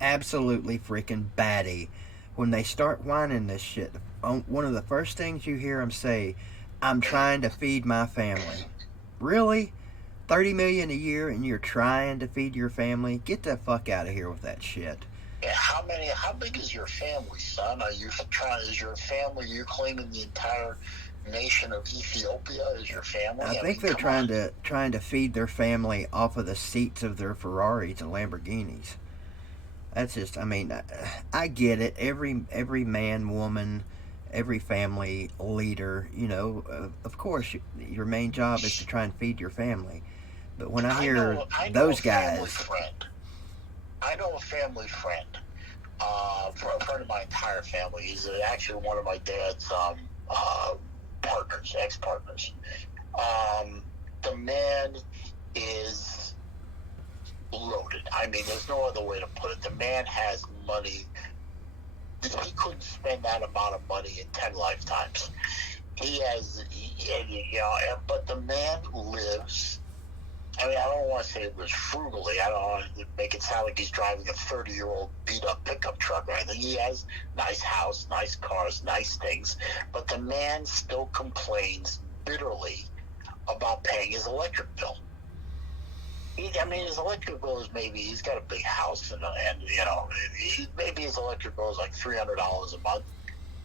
absolutely freaking batty. When they start whining this shit, one of the first things you hear them say, "I'm trying to feed my family." Really? $30 million a year and you're trying to feed your family? Get the fuck out of here with that shit. Yeah, how big is your family, son? Are you trying? Is your family? You're claiming the entire nation of Ethiopia is your family? I think they're trying to feed their family off of the seats of their Ferraris and Lamborghinis. That's just, I mean, I get it. Every man, woman, every family leader, you know, of course, your main job is to try and feed your family. But when I hear those guys, I know a family friend, a friend of my entire family. He's actually one of my dad's partners, ex-partners. The man is loaded. I mean, there's no other way to put it. The man has money. He couldn't spend that amount of money in 10 lifetimes. He has, you know, but the man lives, I mean, I don't want to say it was frugally. I don't want to make it sound like he's driving a 30-year-old beat-up pickup truck or anything. He has nice house, nice cars, nice things, but the man still complains bitterly about paying his electric bill. I mean, his electric bill is maybe, he's got a big house, and you know, maybe his electric bill is like $300 a month.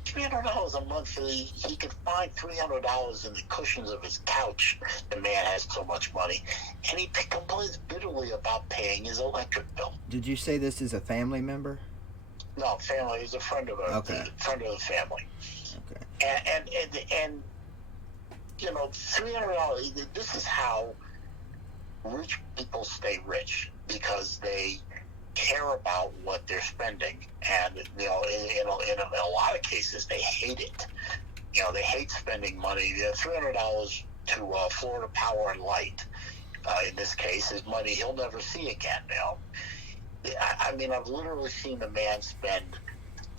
$300 a month, he could find $300 in the cushions of his couch. The man has so much money, and he complains bitterly about paying his electric bill. Did you say this is a family member? No, family. He's a friend of friend of the family. Okay. And you know, $300. This is how rich people stay rich, because they care about what they're spending, and you know, in a lot of cases, they hate it. You know, they hate spending money. $300 to Florida Power and Light, in this case, is money he'll never see again. You know, I mean, I've literally seen the man spend,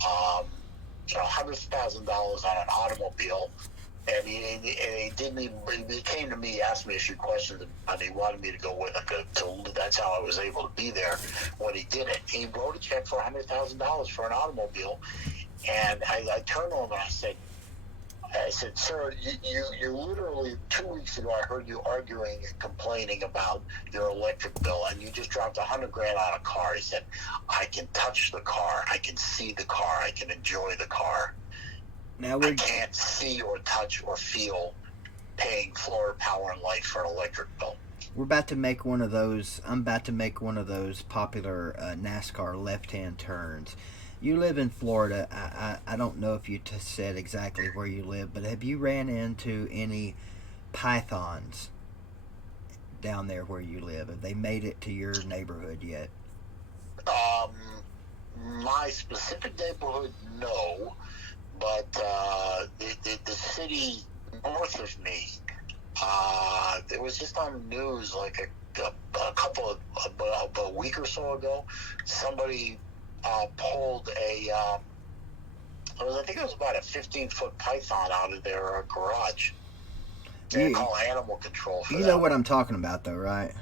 you know, $100,000 on an automobile. And he didn't even, he came to me, asked me a few questions, and he wanted me to go with him. That's how I was able to be there when he did it. He wrote a check for $100,000 for an automobile, and I turned to him and I said, "Sir, you literally 2 weeks ago I heard you arguing and complaining about your electric bill, and you just dropped $100,000 on a car." He said, "I can touch the car, I can see the car, I can enjoy the car. Now I can't see or touch or feel paying Florida Power and Light for an electric bill." We're about to make one of those. I'm about to make one of those popular NASCAR left-hand turns. You live in Florida. I don't know if you said exactly where you live, but have you ran into any pythons down there where you live? Have they made it to your neighborhood yet? My specific neighborhood, no. But the city north of me, it was just on the news like a week or so ago. Somebody pulled I think it was about a 15-foot python out of their garage. They call animal control for that. You know what I'm talking about, though, right?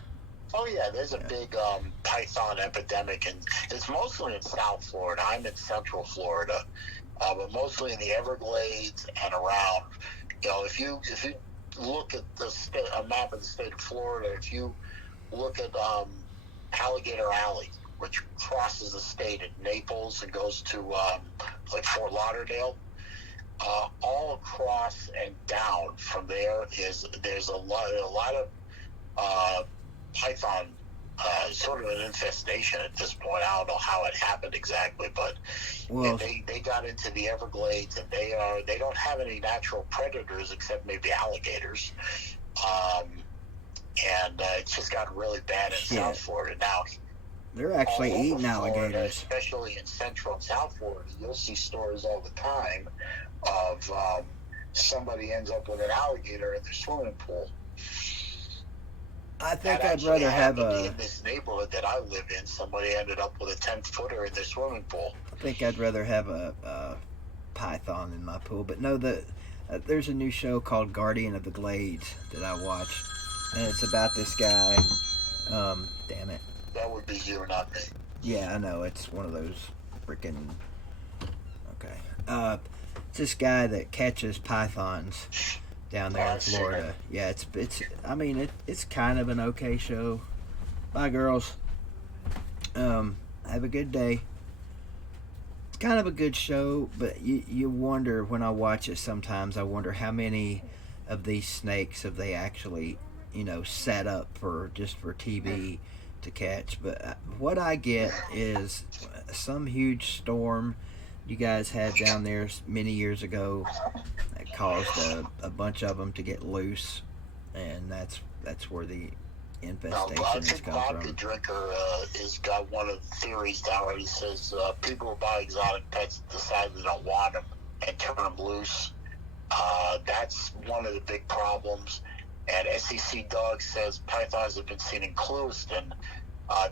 Oh yeah, there's a big python epidemic, and it's mostly in South Florida. I'm in Central Florida. But mostly in the Everglades and around. You know, if you look at a map of the state of Florida, if you look at Alligator Alley, which crosses the state at Naples and goes to like Fort Lauderdale, all across and down from there's a lot of python. Sort of an infestation at this point. I don't know how it happened exactly, but they got into the Everglades, and they don't have any natural predators except maybe alligators, and it's just gotten really bad in South Florida now. They're actually all over eating Florida, alligators. especially in Central and South Florida. You'll see stories all the time of somebody ends up with an alligator in their swimming pool. I think That I'd rather have in this neighborhood that I live in. Somebody ended up with a 10-footer in their swimming pool. I think I'd rather have a python in my pool. But no, there's a new show called Guardian of the Glades that I watched, and it's about this guy. Damn it. That would be you, not me. Yeah, I know. It's one of those freaking. Okay. It's this guy that catches pythons down there in Florida. Yeah, it's. I mean, it's kind of an okay show. Bye, girls. Have a good day. It's kind of a good show, but you wonder when I watch it. Sometimes I wonder how many of these snakes have they actually, set up for TV to catch. But what I get is some huge storm you guys had down there many years ago that caused a bunch of them to get loose, and that's where the infestation has come Vodka from. Drinker has got one of the theories down where he says people who buy exotic pets decide they don't want them and turn them loose. That's one of the big problems. And SEC Dog says pythons have been seen in Clewiston.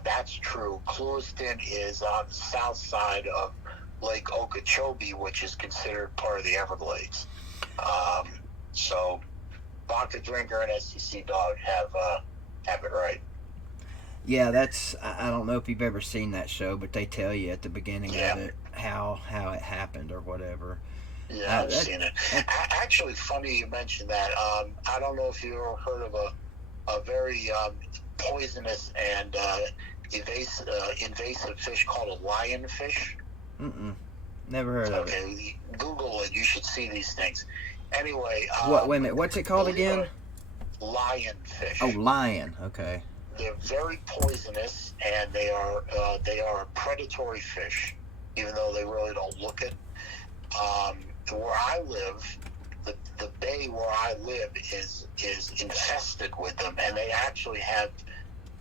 That's true. Clewiston is on the south side of Lake Okeechobee, which is considered part of the Everglades. So Vodka Drinker and SEC Dog have it right. Yeah, I don't know if you've ever seen that show, but they tell you at the beginning of it how it happened or whatever. Yeah, I've seen it. Actually, funny you mentioned that. I don't know if you ever heard of a very poisonous and invasive fish called a lionfish. Never heard of it. Okay, Google it. You should see these things. Anyway. Wait a minute. What's it called again? Lionfish. Oh, lion. Okay. They're very poisonous, and they are a predatory fish, even though they really don't look it. Where I live, the bay where I live is infested with them, and they actually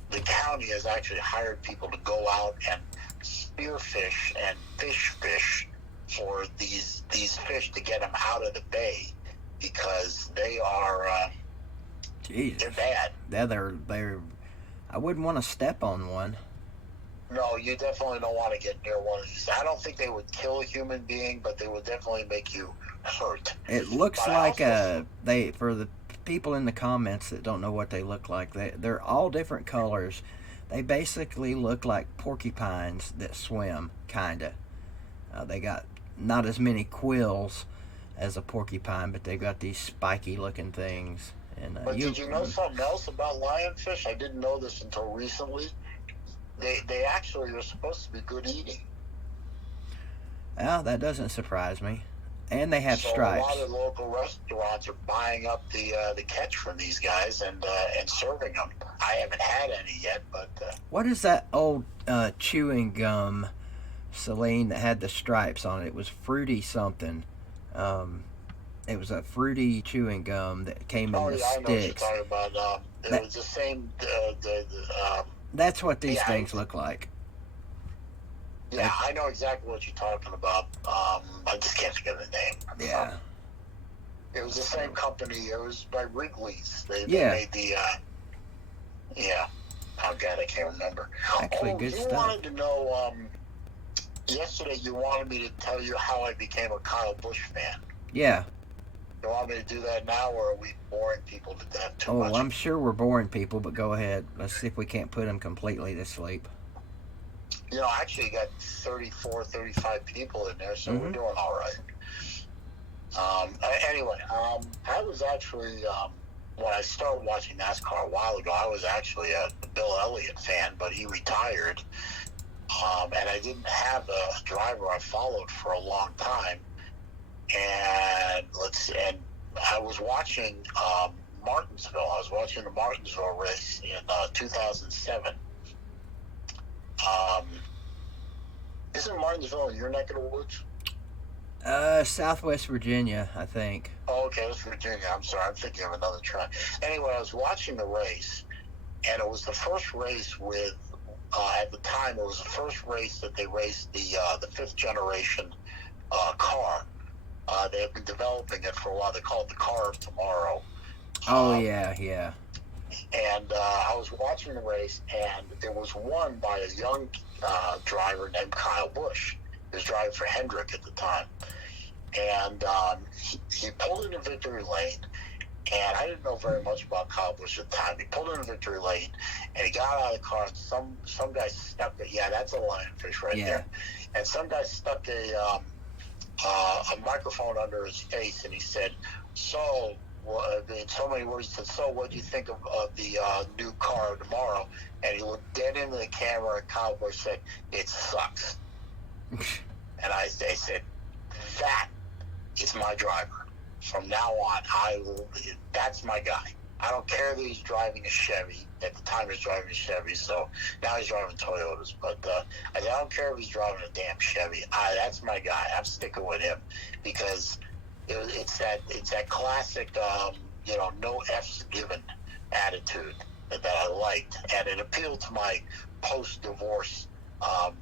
the county has actually hired people to go out and spearfish and fish for these fish to get them out of the bay because they are they're bad. Yeah, they're. I wouldn't want to step on one. No, you definitely don't want to get near one of these. I don't think they would kill a human being, but they would definitely make you hurt. It looks like for the people in the comments that don't know what they look like, they're all different colors. They basically look like porcupines that swim, kinda. They got not as many quills as a porcupine, but they've got these spiky looking things. And but did you know something else about lionfish? I didn't know this until recently. They actually are supposed to be good eating. Well, that doesn't surprise me. And they have stripes. A lot of local restaurants are buying up the catch from these guys and serving them. I haven't had any yet, but what is that old chewing gum, Celine, that had the stripes on it? It was fruity something. It was a fruity chewing gum that came in the sticks. I know what you're talking about. It was the same. That's what these things look like. Yeah, I know exactly what you're talking about. I just can't think of the name. Yeah. It was the same company. It was by Wrigley's. They made the. Yeah. Oh, God, I can't remember. Actually, good stuff. You wanted to know, yesterday you wanted me to tell you how I became a Kyle Busch fan. Yeah. You want me to do that now, or are we boring people to death too much? Oh, I'm sure we're boring people, but go ahead. Let's see if we can't put them completely to sleep. Actually, you got 34, 35 people in there, so we're doing all right. Anyway, I was actually, when I started watching NASCAR a while ago, I was actually a Bill Elliott fan, but he retired. And I didn't have a driver I followed for a long time. And I was watching Martinsville. I was watching the Martinsville race in 2007. Isn't Martinsville in your neck of the woods? Southwest Virginia, I think. Oh, okay, that's Virginia. I'm sorry, I'm thinking of another track. Anyway, I was watching the race, and it was the first race with at the time, it was the first race that they raced the fifth generation car. They have been developing it for a while. They call it the Car of Tomorrow. Oh, yeah. And I was watching the race, and it was won by a young driver named Kyle Busch. He was driving for Hendrick at the time. And he pulled into victory lane, and I didn't know very much about Kyle Busch at the time. He pulled into victory lane, and he got out of the car, and some guy stuck it. Yeah, that's a lionfish right there. And some guy stuck a microphone under his face, and he said, so, in so many words, he said, so what do you think of the new car tomorrow? And he looked dead into the camera, and Kyle Busch said, it sucks. And I said, that is my driver. From now on, that's my guy. I don't care that he's driving a Chevy. At the time, he was driving a Chevy, so now he's driving Toyotas. But I don't care if he's driving a damn Chevy. That's my guy. I'm sticking with him because it's that classic, no F's given attitude that I liked, and it appealed to my post-divorce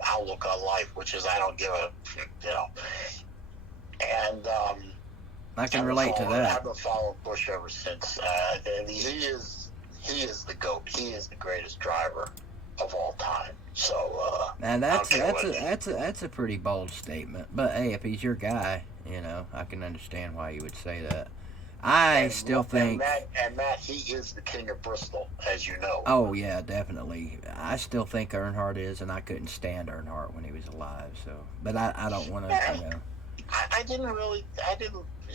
outlook on life, which is I don't give a, And I can relate to that. I've been following Busch ever since. And he is the GOAT. He is the greatest driver of all time. So and that's a pretty bold statement. But hey, if he's your guy, I can understand why you would say that. I still think Matt, he is the king of Bristol, as you know. Oh yeah, definitely. I still think Earnhardt is, and I couldn't stand Earnhardt when he was alive. So, but I don't want to, I didn't.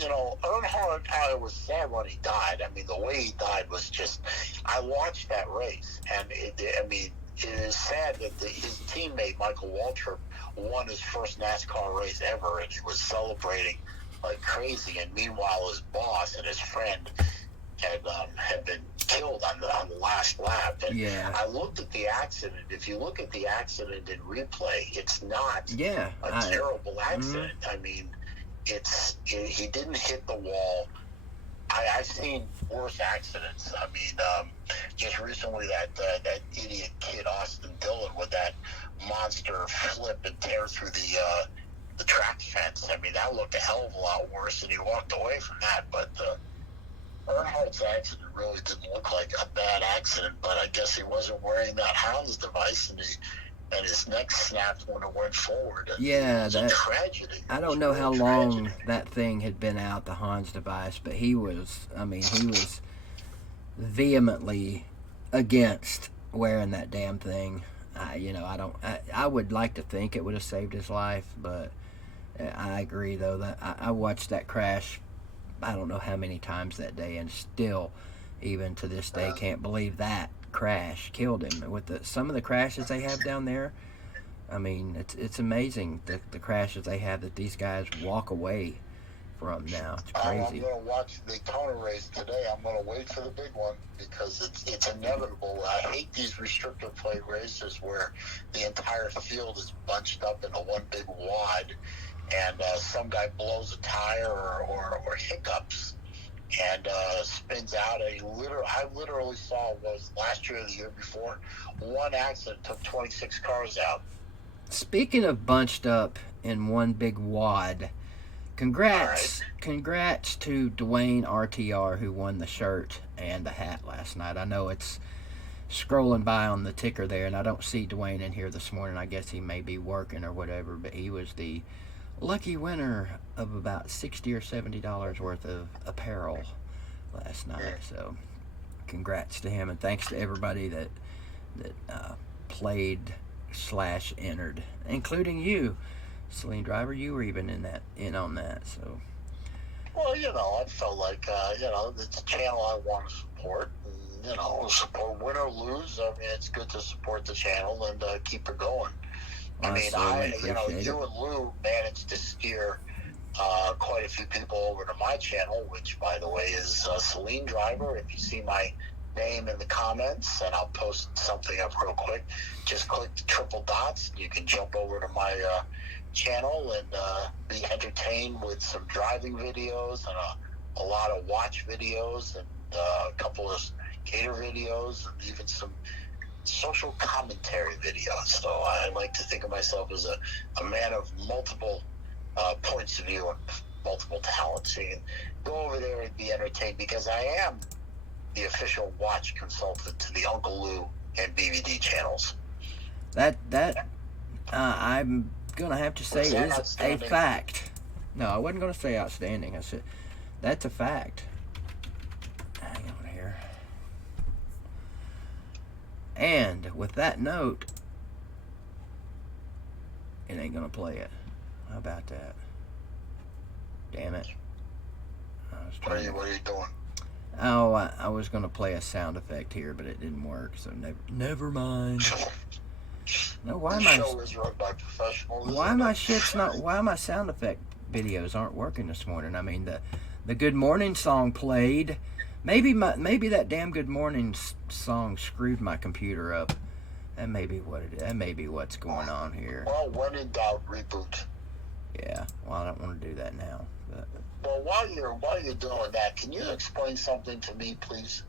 Earnhardt, I was sad when he died. I mean, the way he died was just. I watched that race, and it is sad that his teammate Michael Waltrip won his first NASCAR race ever, and he was celebrating like crazy. And meanwhile, his boss and his friend had been killed on the last lap. And I looked at the accident. If you look at the accident in replay, it's not a terrible accident. I mean, he didn't hit the wall. I've seen worse accidents. I mean, just recently that idiot kid Austin Dillon with that monster flip and tear through the track fence. I mean, that looked a hell of a lot worse, and he walked away from that. But Earnhardt's accident really didn't look like a bad accident, but I guess he wasn't wearing that Hounds device, and his neck snapped when it went forward. It's a tragedy. I don't know how long that thing had been out, the Hans device, but he was vehemently against wearing that damn thing. I would like to think it would have saved his life, but I agree, though, that I watched that crash I don't know how many times that day, and still, even to this day, can't believe that crash killed him. With some of the crashes they have down there, I mean, it's amazing the crashes they have that these guys walk away from now. It's crazy. I'm going to watch the Daytona race today. I'm going to wait for the big one because it's inevitable. I hate these restrictor plate races where the entire field is bunched up into one big wad, and some guy blows a tire or hiccups and spins out. I literally saw, was last year or the year before, one accident took 26 cars out. Speaking of bunched up in one big wad, congrats to Dwayne RTR, who won the shirt and the hat last night. I know it's scrolling by on the ticker there, and I don't see Dwayne in here this morning. I guess he may be working or whatever, but he was the lucky winner of about $60 or $70 worth of apparel last night. So congrats to him, and thanks to everybody that played / entered, including you, Saleendriver. You were even in on that. So, well, I felt like it's a channel I want to support. And, support, win or lose. I mean, it's good to support the channel and keep it going. Well, you and Lou managed to steer quite a few people over to my channel, which, by the way, is Saleendriver. If you see my name in the comments, and I'll post something up real quick, just click the triple dots. You can jump over to my channel and be entertained with some driving videos and a lot of watch videos and a couple of skater videos and even some social commentary videos. So I like to think of myself as a man of multiple points of view and multiple talents. So you can go over there and be entertained, because I am the official watch consultant to the Uncle Lou and BVD channels. I'm gonna have to say is a fact. No, I wasn't gonna say outstanding. I said that's a fact. Hang on here. And with that note, it ain't gonna play it. How about that? Damn it. What are you doing? Oh, I was gonna play a sound effect here, but it didn't work. So never mind. No, why show is run by professionals. Why my shit's not? Why my sound effect videos aren't working this morning? I mean, the Good Morning song played. Maybe that damn Good Morning song screwed my computer up. That may be what it is. That may be what's going on here. Well, when in doubt, reboot. Yeah. Well, I don't want to do that now. But. Well, while you're doing that, can you explain something to me, please?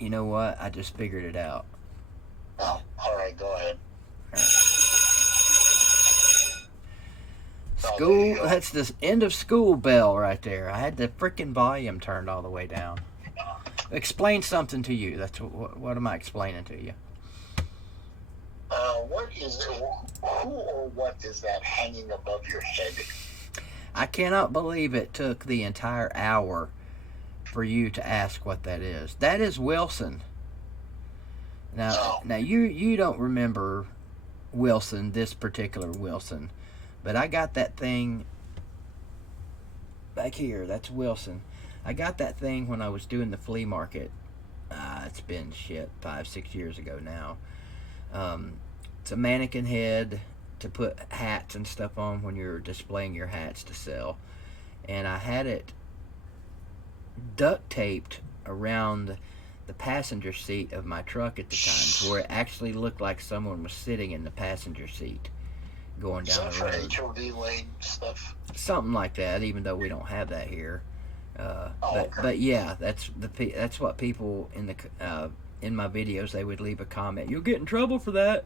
You know what? I just figured it out. Oh, all right. Go ahead. School. That's the end of school bell right there. I had the freaking volume turned all the way down. Explain something to you. That's what am I explaining to you? What is it? Who or what is that hanging above your head? I cannot believe it took the entire hour for you to ask what that is. That is Wilson. Now you don't remember Wilson, this particular Wilson, but I got that thing back here. That's Wilson. I got that thing when I was doing the flea market. It's been 5-6 years ago now. It's a mannequin head to put hats and stuff on when you're displaying your hats to sell. And I had it duct taped around the passenger seat of my truck at the time, to where it actually looked like someone was sitting in the passenger seat going down the road. HOV lane stuff? Something like that, even though we don't have that here. But yeah, that's what people in my videos, they would leave a comment. You'll get in trouble for that.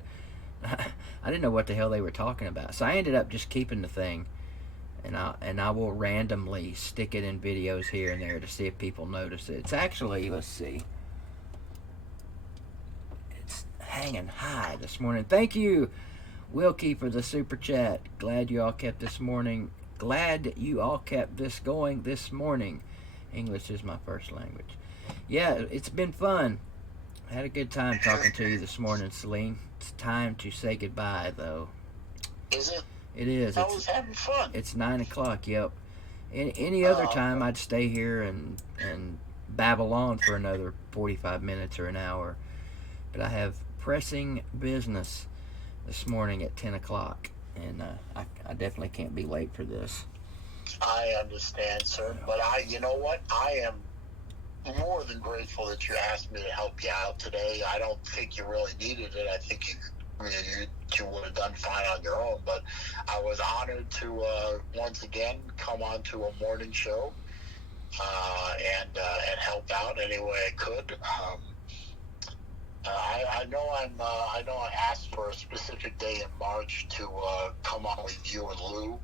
I didn't know what the hell they were talking about, so I ended up just keeping the thing, and I will randomly stick it in videos here and there to see if people notice it. It's actually, let's see, it's hanging high this morning. Thank you, Wilkie, for the super chat. Glad you all kept this morning. Glad you all kept this going this morning. English is my first language. Yeah, it's been fun. I had a good time talking to you this morning, Celine. It's time to say goodbye, though. Is it? It is. I was having fun. It's 9 o'clock, yep. Any other time, I'd stay here and babble on for another 45 minutes or an hour. But I have pressing business this morning at 10 o'clock, and I definitely can't be late for this. I understand, sir. But you know what? I am more than grateful that you asked me to help you out today. I don't think you really needed it. I think you would have done fine on your own. But I was honored to once again come on to a morning show and help out any way I could. I know I asked for a specific day in March to come on with you and Lou,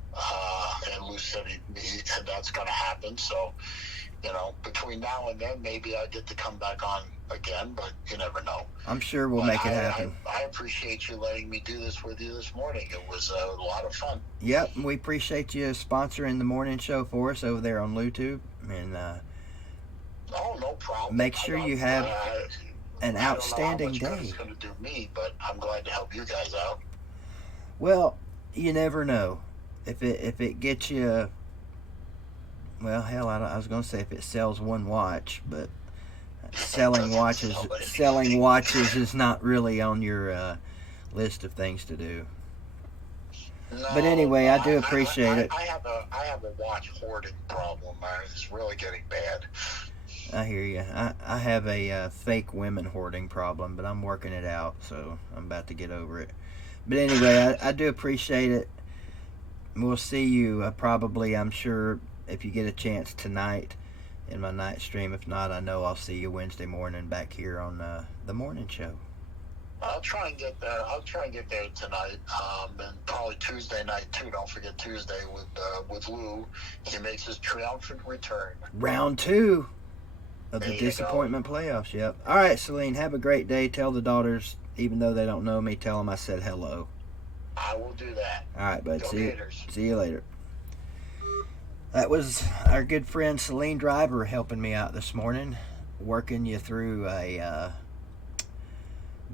and Lou said and that's going to happen. So, between now and then, maybe I get to come back on again, but you never know. I'm sure we'll make it happen. I appreciate you letting me do this with you this morning. It was a lot of fun. Yep, we appreciate you sponsoring the morning show for us over there on LOUTUBE, and oh, no problem. Make sure you have an outstanding day. I don't know how much good it's going to do me, but I'm glad to help you guys out. Well, you never know. If it gets you, well, hell, I was going to say if it sells one watch, but selling watches is not really on your list of things to do. No, but anyway, I do appreciate it. I have a watch hoarding problem. It's really getting bad. I hear you. I have a fake women hoarding problem, but I'm working it out, so I'm about to get over it. But anyway, I do appreciate it. We'll see you probably, I'm sure, if you get a chance tonight in my night stream. If not, I know I'll see you Wednesday morning back here on the morning show. I'll try and get there. I'll try and get there tonight, and probably Tuesday night too. Don't forget Tuesday with Lou. He makes his triumphant return. Round 2 of the There you disappointment playoffs. Yep. All right, Celine. Have a great day. Tell the daughters, even though they don't know me, tell them I said hello. I will do that. All right, bud. Go Gators. See you later. That was our good friend Saleendriver helping me out this morning, working you through a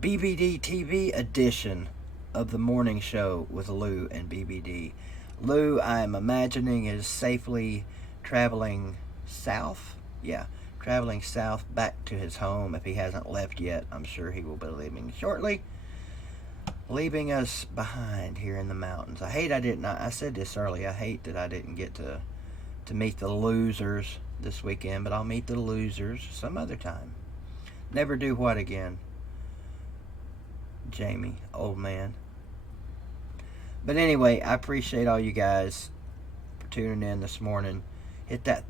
BVDTV edition of the morning show with Lou and BVD. Lou, I'm imagining, is safely traveling south. Yeah, traveling south back to his home. If he hasn't left yet, I'm sure he will be leaving shortly, leaving us behind here in the mountains. I said this earlier, I hate that I didn't get to meet the losers this weekend, but I'll meet the losers some other time. Never do what again, Jamie, old man? But anyway, I appreciate all you guys for tuning in this morning. Hit that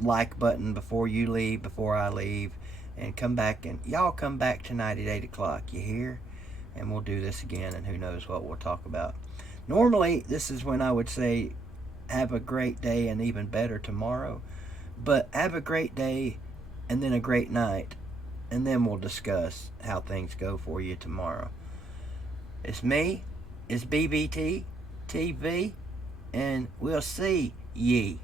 like button before you leave, before I leave, and come back, and y'all come back tonight at 8 o'clock, you hear? And we'll do this again, and who knows what we'll talk about. Normally, this is when I would say, have a great day and even better tomorrow. But have a great day and then a great night. And then we'll discuss how things go for you tomorrow. It's me. It's BVDTV. And we'll see ye.